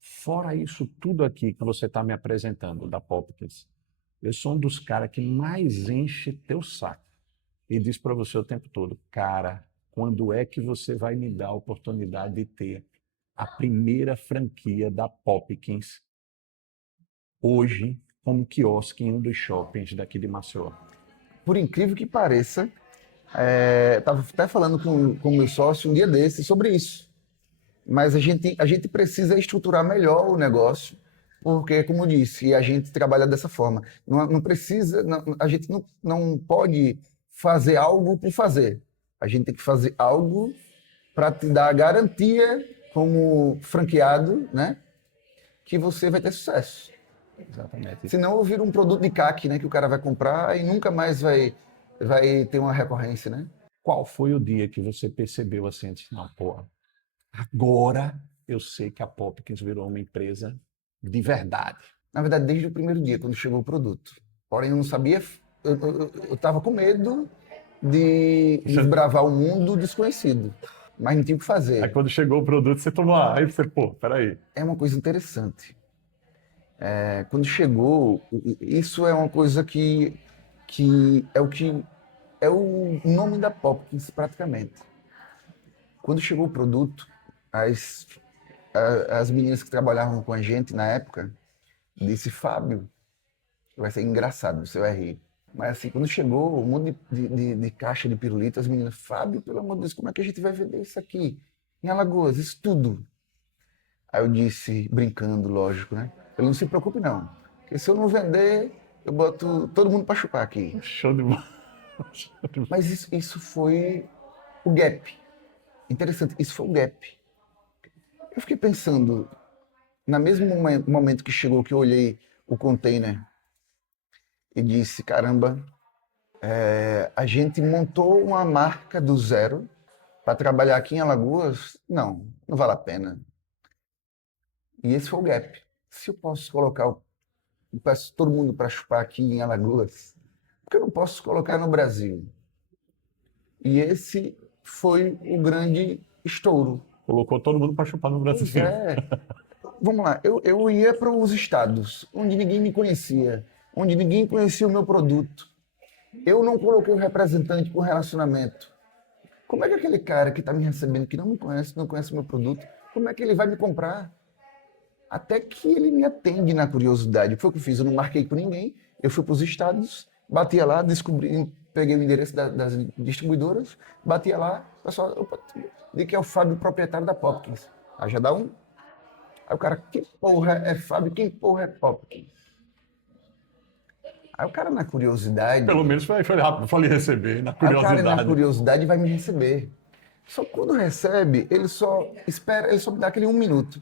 Fora isso tudo aqui que você está me apresentando da Popkins, eu sou um dos caras que mais enche teu saco e diz para você o tempo todo, cara, quando é que você vai me dar a oportunidade de ter a primeira franquia da Popkins hoje como quiosque em um dos shoppings daqui de Maceió? Por incrível que pareça, estava até falando com o meu sócio um dia desse sobre isso. Mas a gente precisa estruturar melhor o negócio, porque, como eu disse, a gente trabalha dessa forma. Não precisa, a gente não pode fazer algo por fazer. A gente tem que fazer algo para te dar a garantia, como franqueado, né, que você vai ter sucesso. Exatamente. Senão vira um produto de CAC, né, que o cara vai comprar e nunca mais vai ter uma recorrência, né? Qual foi o dia que você percebeu assim, disse, não, porra, agora eu sei que a Popkins virou uma empresa de verdade? Na verdade, desde o primeiro dia, quando chegou o produto. Porém, eu não sabia, eu estava com medo de desbravar o mundo desconhecido, mas não tinha o que Aí fazer. quando chegou o produto, você tomou, aí você, pô, peraí. É uma coisa interessante. Quando chegou, isso é uma coisa que é o nome da Popkins praticamente. Quando chegou o produto, as meninas que trabalhavam com a gente na época disse, Fábio, vai ser engraçado, você vai rir. Mas assim, quando chegou um monte de caixa de pirulito, as meninas, Fábio, pelo amor de Deus, como é que a gente vai vender isso aqui? Em Alagoas, isso tudo. Aí eu disse, brincando, lógico, né? Ele não se preocupe não, porque se eu não vender, eu boto todo mundo para chupar aqui. Show de bola. Mas isso foi o gap. Interessante, isso foi o gap. Eu fiquei pensando, no mesmo momento que chegou, que eu olhei o container e disse, caramba, a gente montou uma marca do zero para trabalhar aqui em Alagoas? Não vale a pena. E esse foi o gap. Se eu posso colocar todo mundo para chupar aqui em Alagoas, por que eu não posso colocar no Brasil? E esse foi o grande estouro. Colocou todo mundo para chupar no Brasil. Pois é. Vamos lá, eu ia para os estados, onde ninguém me conhecia, onde ninguém conhecia o meu produto. Eu não coloquei o representante com relacionamento. Como é que aquele cara que está me recebendo, que não me conhece, não conhece o meu produto, como é que ele vai me comprar? Até que ele me atende na curiosidade. O que foi que eu fiz? Eu não marquei com ninguém. Eu fui para os estados, batia lá, descobri, peguei o endereço das distribuidoras, batia lá, pessoal, opa, de que é o Fábio, proprietário da Popkins. Aí já dá um. Aí o cara, que porra é Fábio? Quem porra é Popkins? Aí o cara na curiosidade. Pelo menos foi rápido, falei receber, na Aí o cara na curiosidade. curiosidade vai me receber. Só que quando recebe, ele só espera, ele só me dá aquele 1 minuto.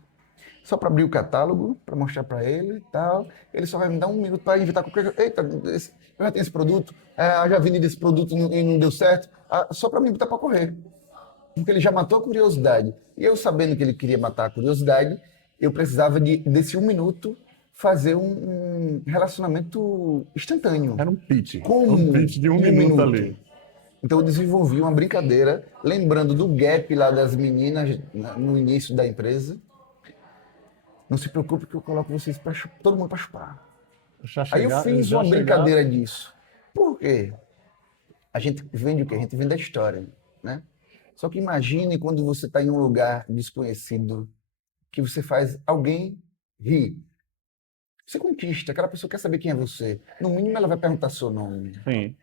Só para abrir o catálogo, para mostrar para ele e tal. Ele só vai me dar 1 minuto para inventar qualquer coisa. Eita, eu já tenho esse produto, eu já vendi desse produto e não deu certo. Só para me botar para correr. Porque ele já matou a curiosidade. E eu sabendo que ele queria matar a curiosidade, eu precisava desse 1 minuto fazer um relacionamento instantâneo. Era um pitch. Como Um pitch de 1 minuto ali. Então eu desenvolvi uma brincadeira, lembrando do gap lá das meninas no início da empresa. Não se preocupe que eu coloco vocês para todo mundo para chupar. Aí eu fiz uma brincadeira disso. Por quê? A gente vende o quê? A gente vende a história, né? Só que imagine quando você está em um lugar desconhecido, que você faz alguém rir. Você conquista, aquela pessoa quer saber quem é você. No mínimo ela vai perguntar seu nome. Sim.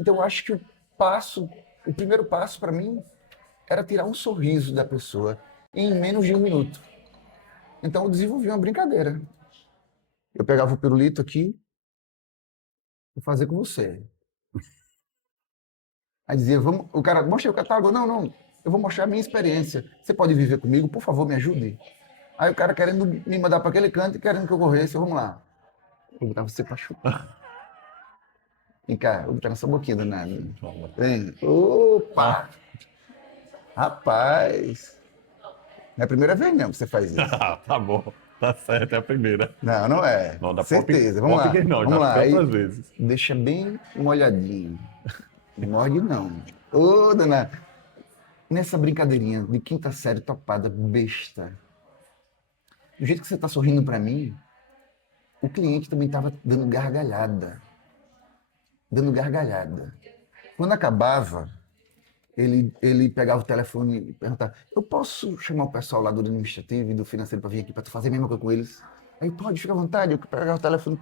Então eu acho que o primeiro passo para mim era tirar um sorriso da pessoa em menos de 1 minuto. Então eu desenvolvi uma brincadeira. Eu pegava o pirulito aqui, vou fazer com você. Aí dizia, vamos, o cara, mostra o catálogo. Não, eu vou mostrar a minha experiência. Você pode viver comigo? Por favor, me ajude. Aí o cara querendo me mandar para aquele canto e querendo que eu corresse, vamos lá. Vou botar você para chupar. Vem cá, vou botar nessa boquinha danada. Vem. Opa! Rapaz! Não é a primeira vez não que você faz isso. Tá bom. Tá certo, é a primeira. Não é. Não, da certeza. Vamos lá. Não, vamos já lá. fiz Aí, outras vezes. deixa bem molhadinho. Não morde não. Ô, dona. Nessa brincadeirinha de quinta série topada, besta. Do jeito que você tá sorrindo para mim, o cliente também tava dando gargalhada. Dando gargalhada. Quando acabava, ele pegava o telefone e perguntava, eu posso chamar o pessoal lá do administrativo e do financeiro para vir aqui para tu fazer a mesma coisa com eles? Aí, pode, fica à vontade. Eu pegava o telefone,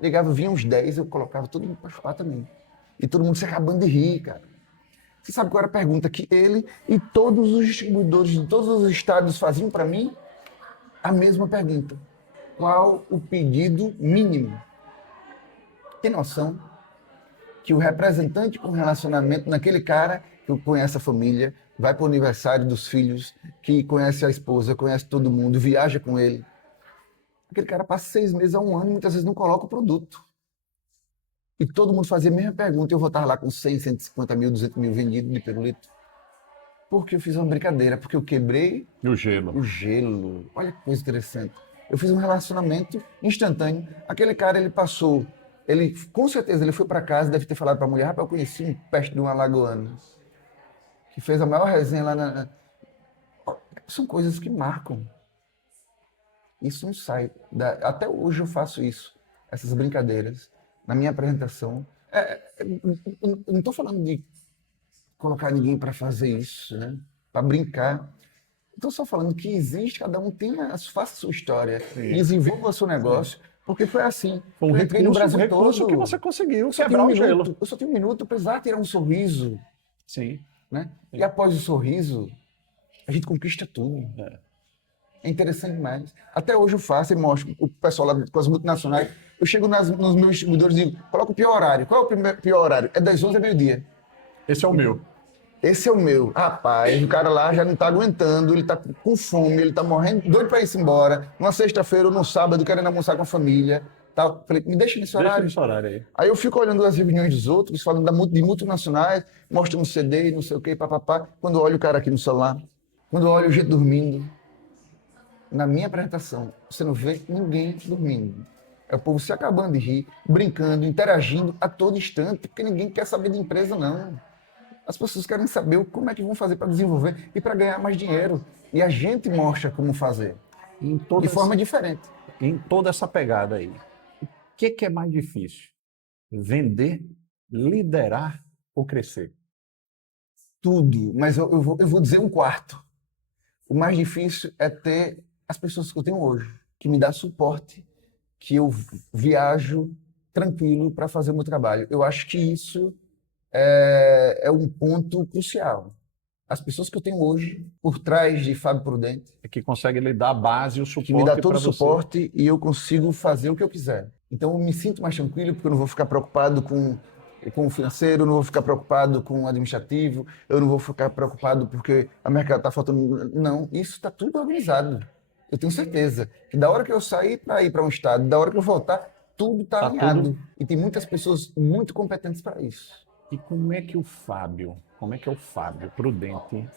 ligava, vinha uns 10, eu colocava todo mundo para chupar também. E todo mundo se acabando de rir, cara. Você sabe qual era a pergunta que ele e todos os distribuidores de todos os estados faziam para mim? A mesma pergunta. Qual o pedido mínimo? Tem noção que o representante com relacionamento naquele cara que conhece a família, vai para o aniversário dos filhos, que conhece a esposa, conhece todo mundo, viaja com ele. Aquele cara passa 6 meses a 1 ano e muitas vezes não coloca o produto. E todo mundo fazia a mesma pergunta, eu vou estar lá com 100, 150 mil, 200 mil vendidos de pirulito. Porque eu fiz uma brincadeira, porque eu quebrei o gelo. Olha que coisa interessante. Eu fiz um relacionamento instantâneo. Aquele cara, ele passou, com certeza, ele foi para casa, deve ter falado para a mulher, rapaz, eu conheci um peste de um alagoano, que fez a maior resenha lá São coisas que marcam. Isso não sai. Até hoje eu faço isso, essas brincadeiras, na minha apresentação. Eu não estou falando de colocar ninguém para fazer isso, né? Para brincar. Estou só falando que existe, cada um faça a sua história, desenvolva o seu negócio, porque foi assim. Foi um eu entrei no Brasil recurso todo. que você conseguiu quebrar o gelo. Eu só tenho 1 minuto, eu precisava tirar um sorriso. Sim. Né? E após o sorriso, a gente conquista tudo. É interessante demais. Até hoje eu faço e mostro o pessoal lá com as multinacionais. Eu chego nos meus distribuidores e digo, coloca o pior horário. Qual é o pior horário? É das 11 a meio-dia. Esse é o meu. Esse é o meu. Rapaz, o cara lá já não tá aguentando, ele tá com fome, ele tá morrendo, doido pra ir embora. Numa sexta-feira ou no sábado, querendo almoçar com a família. Tal. Falei, me deixa nesse horário. Deixa nesse horário aí. Aí eu fico olhando as reuniões dos outros, falando de multinacionais, mostrando CD, não sei o quê, papapá. Quando eu olho o cara aqui no celular, quando eu olho o gente dormindo, na minha apresentação, você não vê ninguém dormindo. É o povo se acabando de rir, brincando, interagindo a todo instante, porque ninguém quer saber de empresa, não. As pessoas querem saber como é que vão fazer para desenvolver e para ganhar mais dinheiro. E a gente mostra como fazer, de forma diferente. Em toda essa pegada aí, que é mais difícil? Vender, liderar ou crescer? Tudo, mas eu vou dizer um quarto. O mais difícil é ter as pessoas que eu tenho hoje, que me dá suporte, que eu viajo tranquilo para fazer o meu trabalho. Eu acho que isso é um ponto crucial. As pessoas que eu tenho hoje, por trás de Fábio Prudente, É que consegue lhe dar a base e o que me dá suporte todo o para você. suporte e eu consigo fazer o que eu quiser. Então eu me sinto mais tranquilo porque eu não vou ficar preocupado com o financeiro, eu não vou ficar preocupado com o administrativo, eu não vou ficar preocupado porque a mercado está faltando. Não, isso está tudo organizado. Eu tenho certeza que da hora que eu sair para ir para um estado, da hora que eu voltar, tudo está Tá alinhado. tudo. E tem muitas pessoas muito competentes para isso. E como é que é o Fábio Prudente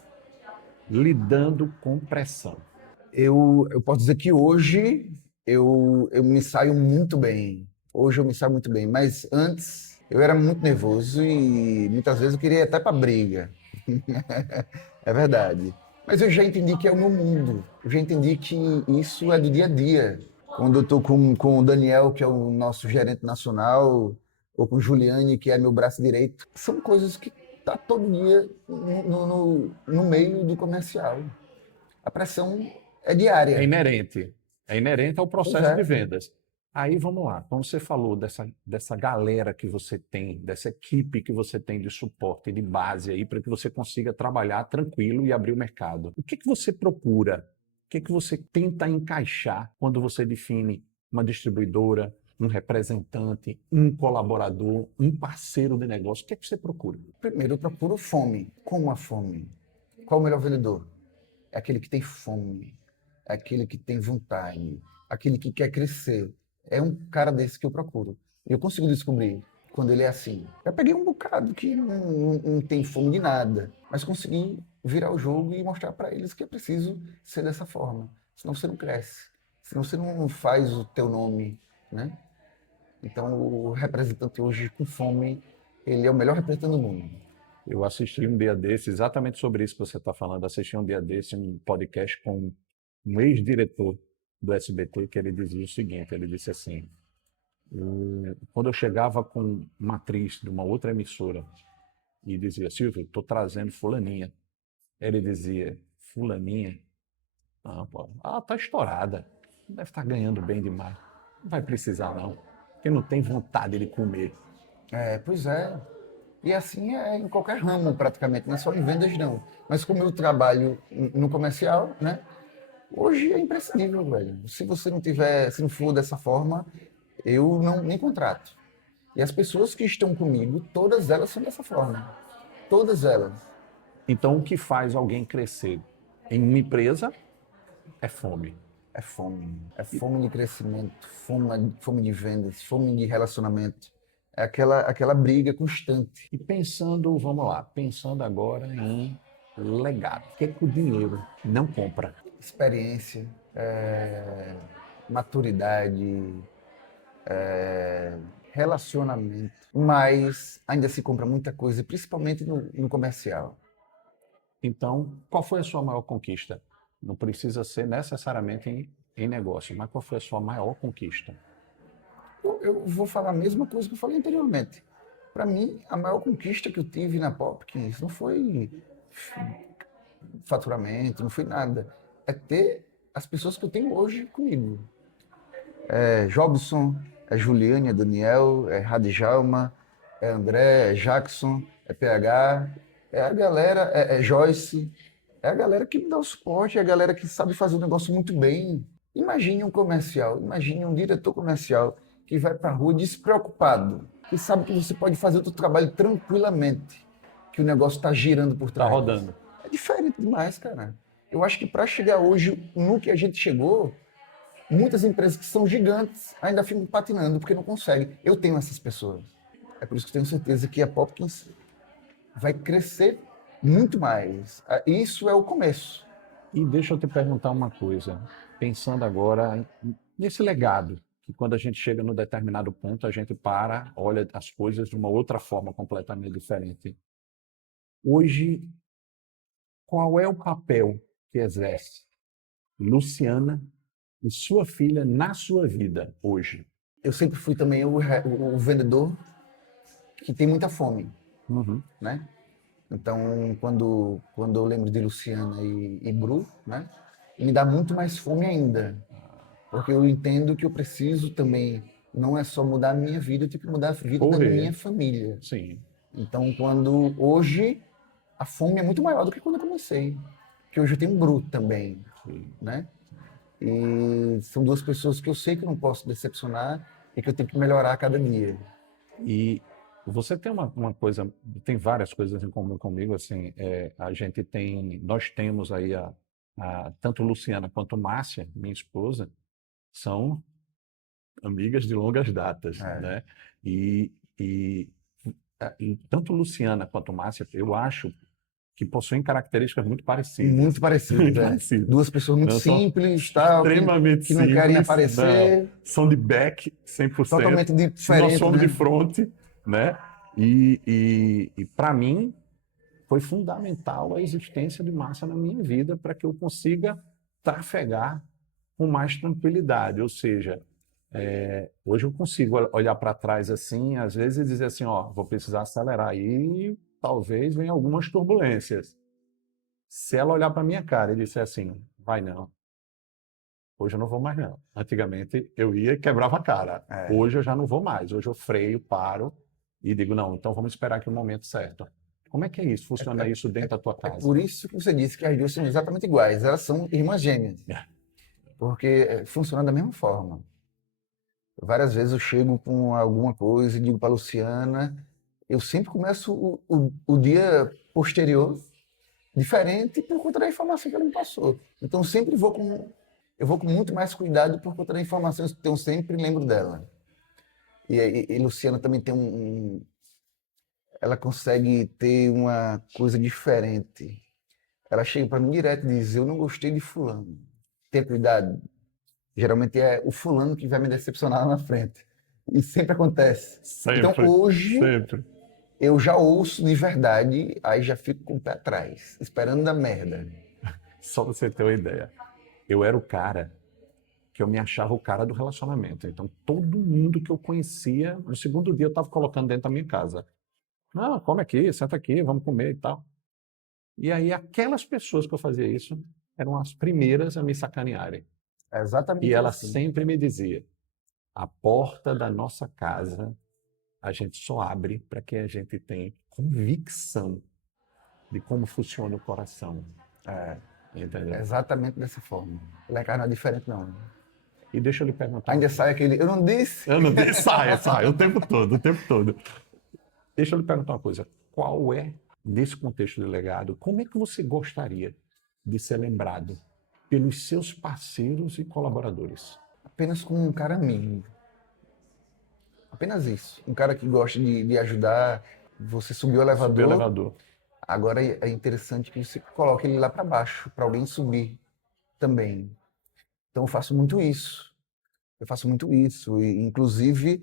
lidando com pressão? Eu posso dizer que hoje eu me saio muito bem. Hoje eu me saio muito bem, mas antes eu era muito nervoso e muitas vezes eu queria ir até para briga. É verdade. Mas eu já entendi que é o meu mundo. Eu já entendi que isso é do dia a dia. Quando eu estou com o Daniel, que é o nosso gerente nacional, ou com o Juliane, que é meu braço direito, são coisas que tá todo dia no meio do comercial. A pressão é É diária. inerente. É inerente ao Pois processo é. de vendas. Aí vamos lá. Como você falou dessa galera que você tem, dessa equipe que você tem de suporte, de base aí, para que você consiga trabalhar tranquilo e abrir o mercado. O que você procura? O que você tenta encaixar quando você define uma distribuidora, um representante, um colaborador, um parceiro de negócio? O que você procura? Primeiro eu procuro fome. Como a fome? Qual o melhor vendedor? É aquele que tem fome, é aquele que tem vontade, aquele que quer crescer. É um cara desse que eu procuro. Eu consigo descobrir quando ele é assim. Eu peguei um bocado que não tem fome de nada, mas consegui virar o jogo e mostrar para eles que é preciso ser dessa forma. Senão você não cresce, senão você não faz o teu nome, né? Então o representante hoje com fome, ele é o melhor representante do mundo. Eu assisti um dia desse, exatamente sobre isso que você está falando, assisti um dia desse um podcast com um ex-diretor do SBT, que ele dizia o seguinte, ele disse assim, quando eu chegava com uma atriz de uma outra emissora e dizia, Silvio, estou trazendo fulaninha. Ele dizia, fulaninha? Ah, pô, tá estourada, deve estar ganhando bem demais, não vai precisar não, porque não tem vontade de comer. É, pois é. E assim é em qualquer ramo, praticamente, não é só em vendas, não. Mas como eu trabalho no comercial, né? Hoje é imprescindível, velho. Se você não tiver, se não for dessa forma, eu não nem contrato. E as pessoas que estão comigo, todas elas são dessa forma. Todas elas. Então, o que faz alguém crescer em uma empresa é fome. É fome. É fome de crescimento, fome de vendas, fome de relacionamento. É aquela briga constante. E pensando, vamos lá, pensando agora em legado. O que o dinheiro não compra? Experiência, maturidade, relacionamento, mas ainda se compra muita coisa, principalmente no comercial. Então, qual foi a sua maior conquista? Não precisa ser necessariamente em negócio, mas qual foi a sua maior conquista? Eu vou falar a mesma coisa que eu falei anteriormente. Para mim, a maior conquista que eu tive na Popkins não foi faturamento, não foi nada. É ter as pessoas que eu tenho hoje comigo. É Jobson, é Juliane, é Daniel, é Radjalma, é André, é Jackson, é PH, é a galera, é Joyce, é a galera que me dá o suporte, é a galera que sabe fazer o negócio muito bem. Imagine um comercial, imagine um diretor comercial que vai para a rua despreocupado, que sabe que você pode fazer o seu trabalho tranquilamente, que o negócio está girando por Tá trás. rodando. É diferente demais, cara. Eu acho que para chegar hoje no que a gente chegou, muitas empresas que são gigantes ainda ficam patinando porque não conseguem. Eu tenho essas pessoas. É por isso que eu tenho certeza que a Popkins vai crescer muito mais. Isso é o começo. E deixa eu te perguntar uma coisa. Pensando agora nesse legado, que quando a gente chega num determinado ponto, a gente para, olha as coisas de uma outra forma completamente diferente. Hoje, qual é o papel que exerce Luciana e sua filha na sua vida hoje? eu sempre fui também o vendedor que tem muita fome, Uhum. né? Então, quando eu lembro de Luciana e Bru, né? Me dá muito mais fome ainda. Porque eu entendo que eu preciso também, não é só mudar a minha vida, eu tenho que mudar a vida da Correr, minha família. sim. Então, hoje, a fome é muito maior do que quando eu comecei. Porque hoje eu tenho um Bru também, Sim. né? E são duas pessoas que eu sei que eu não posso decepcionar e que eu tenho que melhorar a cada dia. E você tem uma coisa, tem várias coisas em comum comigo, assim, nós temos aí tanto Luciana quanto Márcia, minha esposa, são amigas de longas datas, É. né? E, e, e tanto Luciana quanto Márcia, eu acho que possuem características muito parecidas. Muito parecidas, Muito é. parecidas. Duas pessoas muito Não, são simples, tal, extremamente que não querem simples, não, aparecer, são de back 100%. totalmente Se nós diferente, somos de né? front, né? E para mim foi fundamental a existência de Márcia na minha vida para que eu consiga trafegar com mais tranquilidade. Ou seja, hoje eu consigo olhar para trás assim, às vezes e dizer assim, ó, vou precisar acelerar aí, talvez venha algumas turbulências. Se ela olhar para minha cara e disser assim, vai não, hoje eu não vou mais não. Antigamente eu ia e quebrava a cara. É. Hoje eu já não vou mais. Hoje eu freio, paro e digo, não, então vamos esperar aqui o momento certo. Como é que é isso? Funciona isso dentro da tua É casa? por isso que você disse que as duas são exatamente iguais. Elas são irmãs gêmeas, É. porque funciona da mesma forma. Várias vezes eu chego com alguma coisa e digo para Luciana, eu sempre começo o dia posterior diferente por conta da informação que ela me passou. Então eu vou com muito mais cuidado por conta da informação, então eu sempre lembro dela. E Luciana também tem ela consegue ter uma coisa diferente. Ela chega para mim direto e diz: eu não gostei de fulano. Tenha cuidado. Geralmente é o fulano que vai me decepcionar lá na frente. E sempre acontece. Então Sempre, hoje sempre. eu já ouço de verdade, aí já fico com o pé atrás, esperando da merda. Só pra você ter uma ideia. Eu era o cara que eu me achava o cara do relacionamento. Então, todo mundo que eu conhecia, no segundo dia eu estava colocando dentro da minha casa. Ah, come aqui, senta aqui, vamos comer e tal. E aí, aquelas pessoas que eu fazia isso eram as primeiras a me sacanearem. É E exatamente ela assim. sempre me dizia: a porta da nossa casa a gente só abre para quem a gente tem convicção de como funciona o coração. É Entendeu? exatamente dessa forma. Lá em casa não é diferente, não. E deixa eu lhe perguntar uma Ainda coisa. sai aquele, eu não disse. Eu não dei, sai, o tempo todo, o tempo todo. Deixa eu lhe perguntar uma coisa. Qual é, nesse contexto de legado, como é que você gostaria de ser lembrado pelos seus parceiros e colaboradores? Apenas como um cara amigo. Apenas isso. Um cara que gosta de ajudar. Você subiu o Subir o elevador, elevador. agora é interessante que você coloque ele lá para baixo, para alguém subir também. Então eu faço muito isso. Eu faço muito isso. E, inclusive,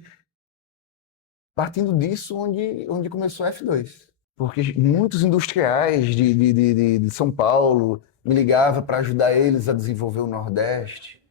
partindo disso, onde começou a F2. Porque muitos industriais de São Paulo me ligavam para ajudar eles a desenvolver o Nordeste.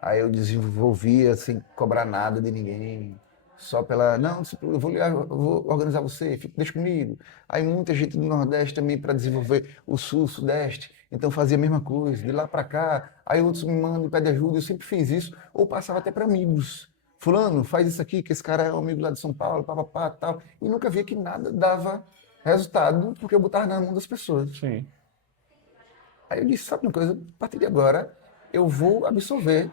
Aí eu desenvolvia sem cobrar nada de ninguém. Só pela, não, eu vou ligar, eu vou organizar você, deixa comigo. Aí muita gente do Nordeste também para desenvolver o Sul, Sudeste. Então fazia a mesma coisa, de lá para cá. Aí outros me mandam, pedem ajuda, eu sempre fiz isso. Ou passava até para amigos. Fulano, faz isso aqui, que esse cara é um amigo lá de São Paulo, papapá, tal. E nunca via que nada dava resultado, porque eu botava na mão das pessoas. Sim. Aí eu disse, sabe uma coisa, a partir de agora eu vou absorver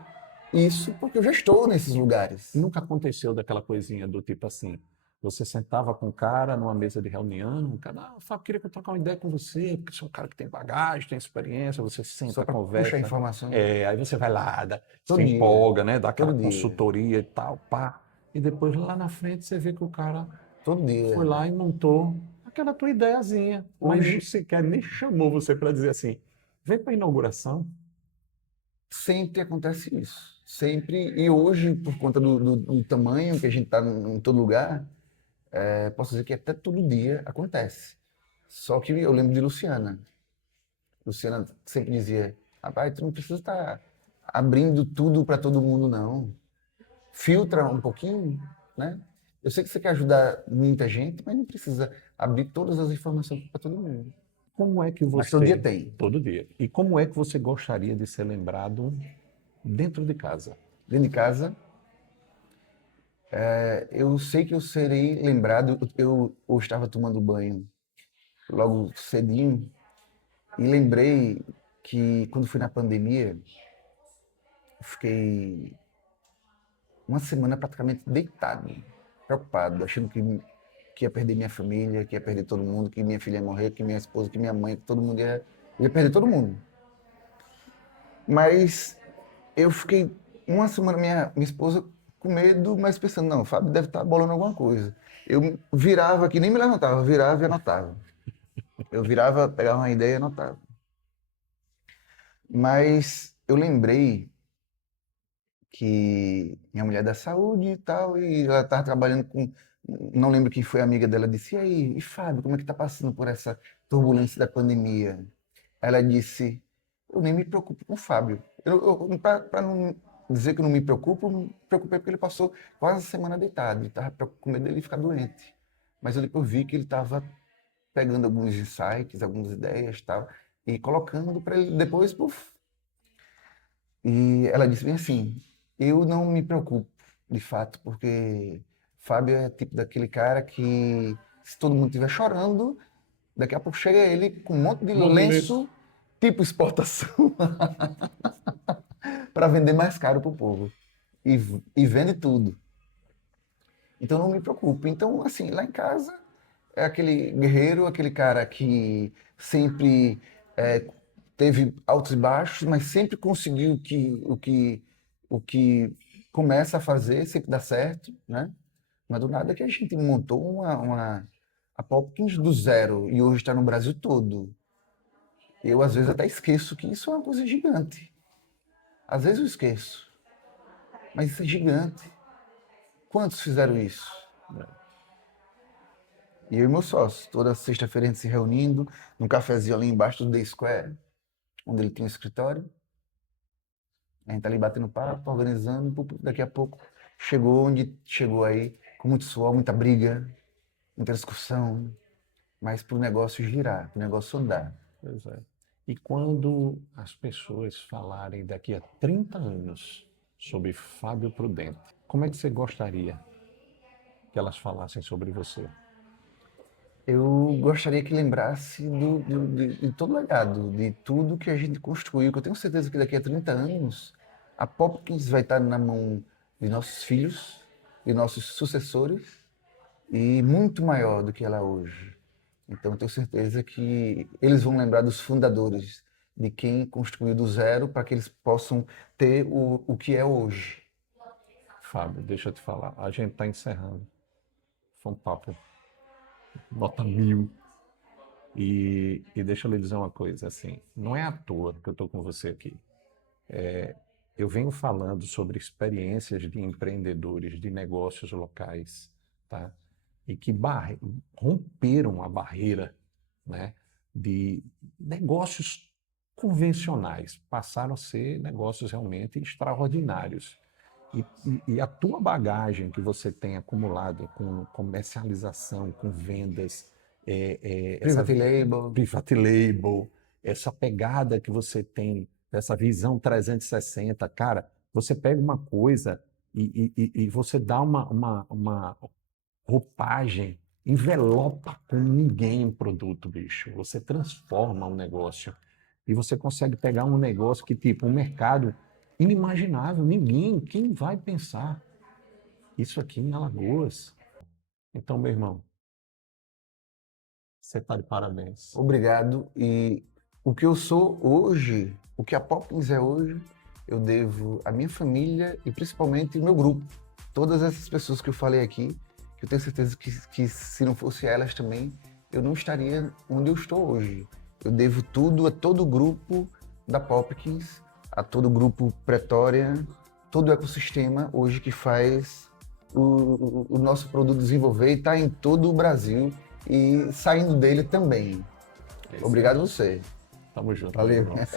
isso porque eu já estou nesses lugares. Nunca aconteceu daquela coisinha do tipo assim, você sentava com um cara numa mesa de reunião, o cara, Fábio, queria que eu trocar uma ideia com você, porque você é um cara que tem bagagem, tem experiência, você Só senta, para puxar conversa, informação. aí você vai lá, se Todo dia. empolga, né, dá aquela Todo dia. consultoria e tal, pá, e depois lá na frente você vê que o cara Todo foi dia. lá e montou aquela tua ideiazinha, mas nem Hoje sequer nem chamou você para dizer assim, vem para a inauguração. sempre acontece isso. Sempre. E hoje, por conta do tamanho que a gente está em todo lugar, posso dizer que até todo dia acontece. Só que eu lembro de Luciana. Luciana sempre dizia, rapaz, tu não precisa estar abrindo tudo para todo mundo, não. filtra um pouquinho, né? Eu sei que você quer ajudar muita gente, mas não precisa abrir todas as informações para todo mundo. Como é que Mas todo dia você... tem. Todo dia. E como é que você gostaria de ser lembrado dentro de casa? Dentro de casa, eu sei que eu serei lembrado. Eu estava tomando banho logo cedinho e lembrei que quando fui na pandemia, eu fiquei uma semana praticamente deitado, preocupado, achando que ia perder minha família, que ia perder todo mundo, que minha filha ia morrer, que minha esposa, que minha mãe, que todo mundo ia perder todo mundo. Mas eu fiquei uma semana, minha esposa, com medo, mas pensando, não, o Fábio deve estar bolando alguma coisa. Eu virava aqui, nem me levantava, eu virava e anotava. Eu virava, pegava uma ideia e anotava. Mas eu lembrei que minha mulher é da saúde e tal, e ela estava trabalhando com, não lembro quem foi a amiga dela, disse, e aí, e Fábio, como é que tá passando por essa turbulência da pandemia? Ela disse, eu nem me preocupo com o Fábio. Para não dizer que eu não me preocupo, preocupei porque ele passou quase a semana deitado, estava com medo dele ficar doente. Mas eu depois vi que ele estava pegando alguns insights, algumas ideias e tal, e colocando para ele depois, puf. E ela disse bem assim, eu não me preocupo, de fato, porque Fábio é tipo daquele cara que, se todo mundo estiver chorando, daqui a pouco chega ele com um monte de lenço, tipo exportação, para vender mais caro para o povo. E vende tudo. Então não me preocupo. Então, assim, lá em casa é aquele guerreiro, aquele cara que sempre teve altos e baixos, mas sempre conseguiu o que começa a fazer, sempre dá certo, né? Mas do nada que a gente montou a Popkins do zero e hoje está no Brasil todo. Eu às vezes até esqueço que isso é uma coisa gigante. Às vezes eu esqueço, mas isso é gigante. Quantos fizeram isso? E eu e meu sócio, toda sexta-feira a gente se reunindo num cafezinho ali embaixo do The Square, onde ele tinha um escritório. A gente tá ali batendo papo, organizando, daqui a pouco chegou onde chegou aí, com muito suor, muita briga, muita discussão, mas pro negócio girar, pro negócio andar. Pois é. E quando as pessoas falarem daqui a 30 anos sobre Fábio Prudente, como é que você gostaria que elas falassem sobre você? Eu gostaria que lembrasse de todo o legado, de tudo que a gente construiu, que eu tenho certeza que daqui a 30 anos a Popkins vai estar na mão de nossos filhos, de nossos sucessores, e muito maior do que ela é hoje. Então, eu tenho certeza que eles vão lembrar dos fundadores, de quem construiu do zero para que eles possam ter o que é hoje. Fábio, deixa eu te falar, a gente está encerrando. Foi um papo nota 1000. E deixa eu lhe dizer uma coisa, assim, não é à toa que eu estou com você aqui. Eu venho falando sobre experiências de empreendedores, de negócios locais, tá? E que romperam a barreira, né, de negócios convencionais, passaram a ser negócios realmente extraordinários. E a tua bagagem que você tem acumulado com comercialização, com vendas, Private Label. private label, essa pegada que você tem, essa visão 360, cara, você pega uma coisa e você dá uma roupagem, envelopa com ninguém um produto, bicho. Você transforma um negócio e você consegue pegar um negócio que, tipo, um mercado inimaginável, ninguém, quem vai pensar isso aqui em Alagoas? Então, meu irmão, você está de parabéns. Obrigado. E o que eu sou hoje, o que a Popkins é hoje, eu devo à minha família e principalmente ao meu grupo. Todas essas pessoas que eu falei aqui, que eu tenho certeza que se não fosse elas também, eu não estaria onde eu estou hoje. Eu devo tudo a todo o grupo da Popkins, a todo o grupo Pretória, todo o ecossistema hoje que faz o nosso produto desenvolver e está em todo o Brasil e saindo dele também. Obrigado a você. Tamo junto. Valeu. Meu irmão.